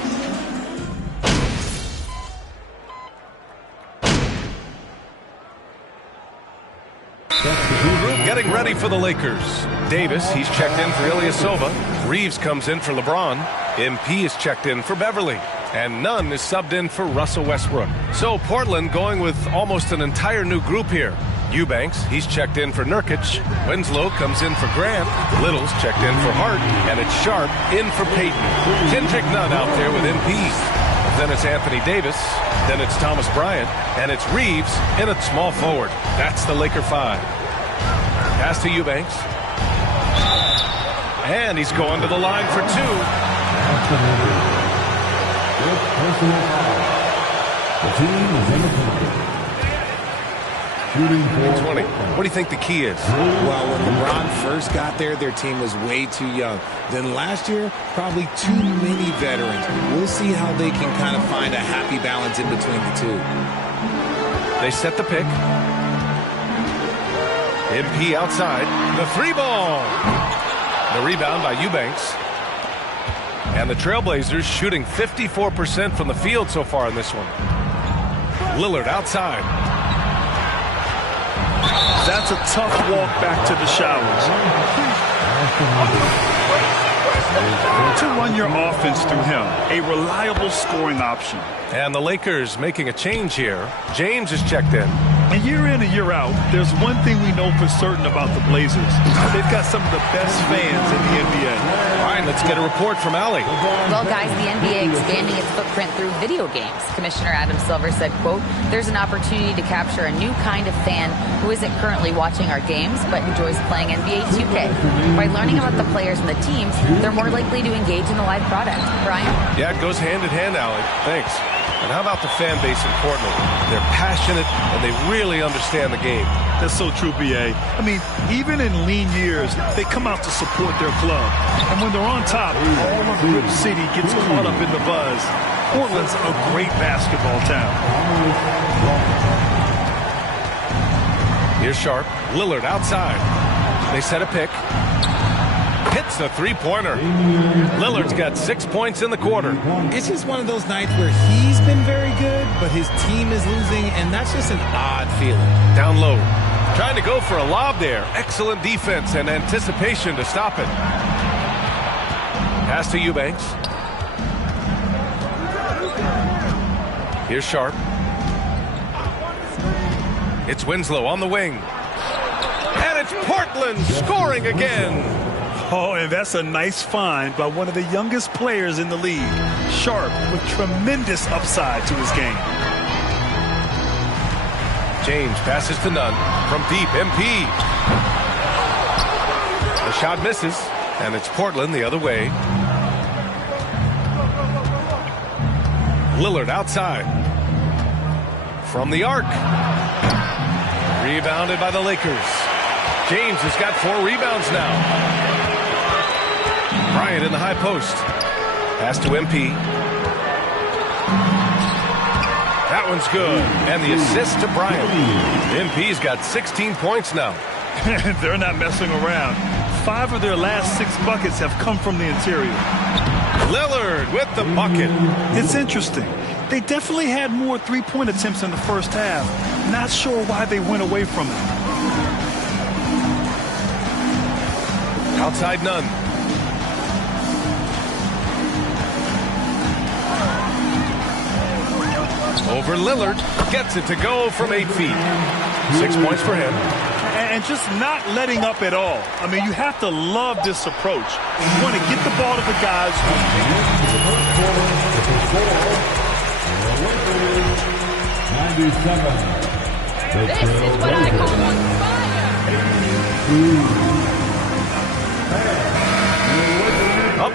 Group getting ready for the Lakers. Davis, he's checked in for Ilyasova. Reeves comes in for LeBron. MP is checked in for Beverly. And Nunn is subbed in for Russell Westbrook. So Portland going with almost an entire new group here. Eubanks, he's checked in for Nurkic. Winslow comes in for Grant. Little's checked in for Hart. And it's Sharp in for Payton. Kendrick Nunn out there with MP. Then it's Anthony Davis. Then it's Thomas Bryant. And it's Reeves in at small forward. That's the Laker 5. Pass to Eubanks. And he's going to the line for 2. The team is in the corner. Shooting 20. What do you think the key is? Well, when LeBron first got there, their team was way too young. Then last year, probably too many veterans. We'll see how they can kind of find a happy balance in between the two. They set the pick. MP outside. The 3-ball. The rebound by Eubanks. And the Trailblazers shooting 54% from the field so far in this one. Lillard outside. That's a tough walk back to the showers. To run your offense through him, a reliable scoring option. And the Lakers making a change here. James is checked in. And year in and year out, there's one thing we know for certain about the Blazers. They've got some of the best fans in the NBA. All right, let's get a report from Allie. Well, guys, the NBA expanding its footprint through video games. Commissioner Adam Silver said, quote, "There's an opportunity to capture a new kind of fan who isn't currently watching our games but enjoys playing NBA 2K. By learning about the players and the teams, they're more likely to engage in the live product." Brian? Yeah, it goes hand in hand, Allie. Thanks. And how about the fan base in Portland? They're passionate and they really understand the game. That's so true, BA. I mean, even in lean years, they come out to support their club. And when they're on top, all of Rip City gets caught up in the buzz. Portland's a great basketball town. Here's Sharp. Lillard outside. They set a pick. Hits the 3-pointer. Lillard's got 6 points in the quarter. It's just one of those nights where he's been very good, but his team is losing, and that's just an odd feeling. Down low. Trying to go for a lob there. Excellent defense and anticipation to stop it. Pass to Eubanks. Here's Sharp. It's Winslow on the wing. And it's Portland scoring again. Oh, and that's a nice find by one of the youngest players in the league. Sharp with tremendous upside to his game. James passes to Nunn from deep. MP. The shot misses, and it's Portland the other way. Lillard outside. From the arc. Rebounded by the Lakers. James has got 4 rebounds now. Bryant in the high post. Pass to MP. That one's good. And the assist to Bryant. MP's got 16 points now. They're not messing around. 5 of their last 6 buckets have come from the interior. Lillard with the bucket. It's interesting. They definitely had more three-point attempts in the first half. Not sure why they went away from it. Outside Nunn. Over Lillard. Gets it to go from 8 feet. 6 points for him. And just not letting up at all. I mean, you have to love this approach. You want to get the ball to the guys. This is what I call on fire. Up.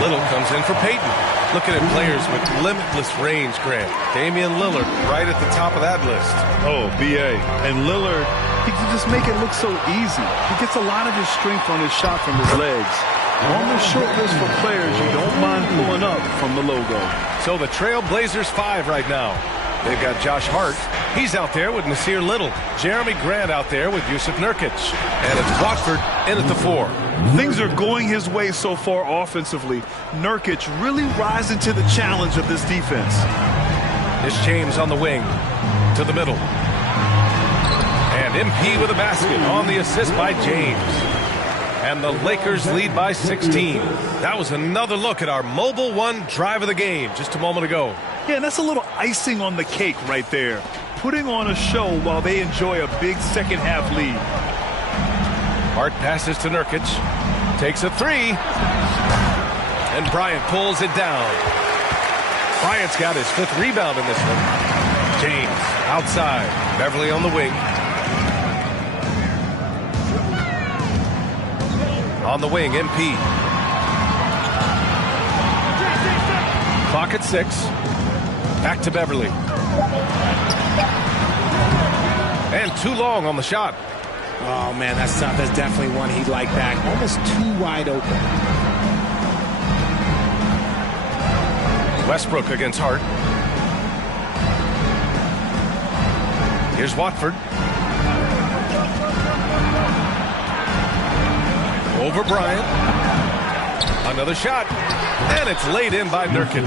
Little comes in for Peyton. Looking at players with limitless range, Grant. Damian Lillard right at the top of that list. Oh, B.A. And Lillard, he can just make it look so easy. He gets a lot of his strength on his shot from his legs. On the short list for players you don't mind pulling up from the logo. So the Trail Blazers 5 right now. They've got Josh Hart. He's out there with Nasir Little. Jeremy Grant out there with Yusuf Nurkic. And it's Watford in at the 4. Things are going his way so far offensively. Nurkic really rising to the challenge of this defense. It's James on the wing to the middle. And MP with a basket on the assist by James. And the Lakers lead by 16. That was another look at our Mobile One drive of the game just a moment ago. Yeah, and that's a little icing on the cake right there. Putting on a show while they enjoy a big second half lead. Hart passes to Nurkic. Takes a 3. And Bryant pulls it down. Bryant's got his 5th rebound in this one. James outside. Beverly on the wing. On the wing, MP. Clock at 6. Back to Beverly. And too long on the shot. Oh, man, that's tough. That's definitely one he'd like back. Almost too wide open. Westbrook against Hart. Here's Watford. Over Bryant. Another shot. And it's laid in by Nurkic.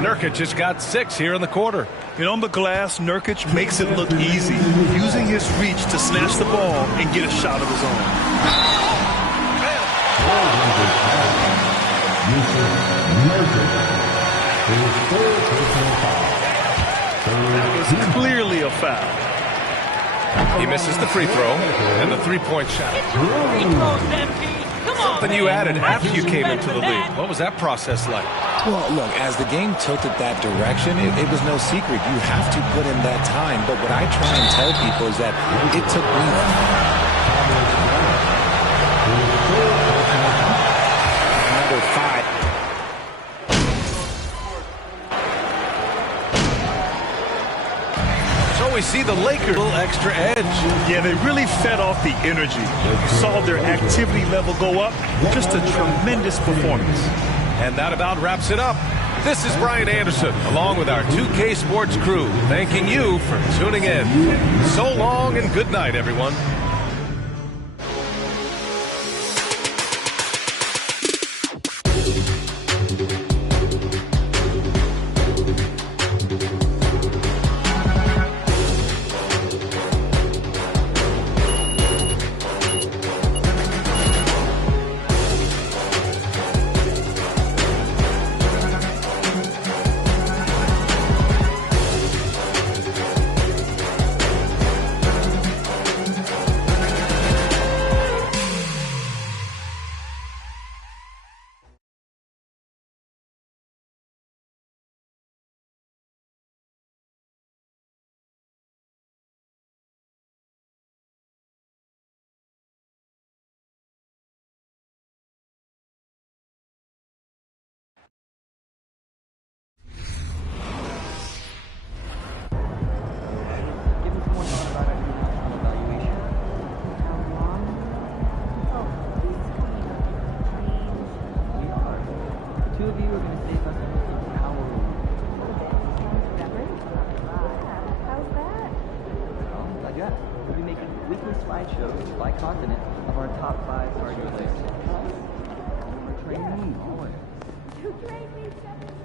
Nurkic has got 6 here in the quarter. And on the glass, Nurkic makes it look easy, using his reach to snatch the ball and get a shot of his own. That was clearly a foul. He misses the free throw and the 3-point shot. Something you added after you came into the league. What was that process like? Well, look, as the game tilted that direction, it was no secret. You have to put in that time. But what I try and tell people is that it took me another 5. So we see the Lakers a little extra edge. Yeah, they really fed off the energy. You saw their activity level go up. Just a tremendous performance. And that about wraps it up. This is Brian Anderson, along with our 2K Sports crew, thanking you for tuning in. So long and good night, everyone. save us an hour. How's that? Well, glad you asked. We'll be making weekly slideshows by continent of our top 5 cardio places. Train me, boy. You trained me, Stephanie.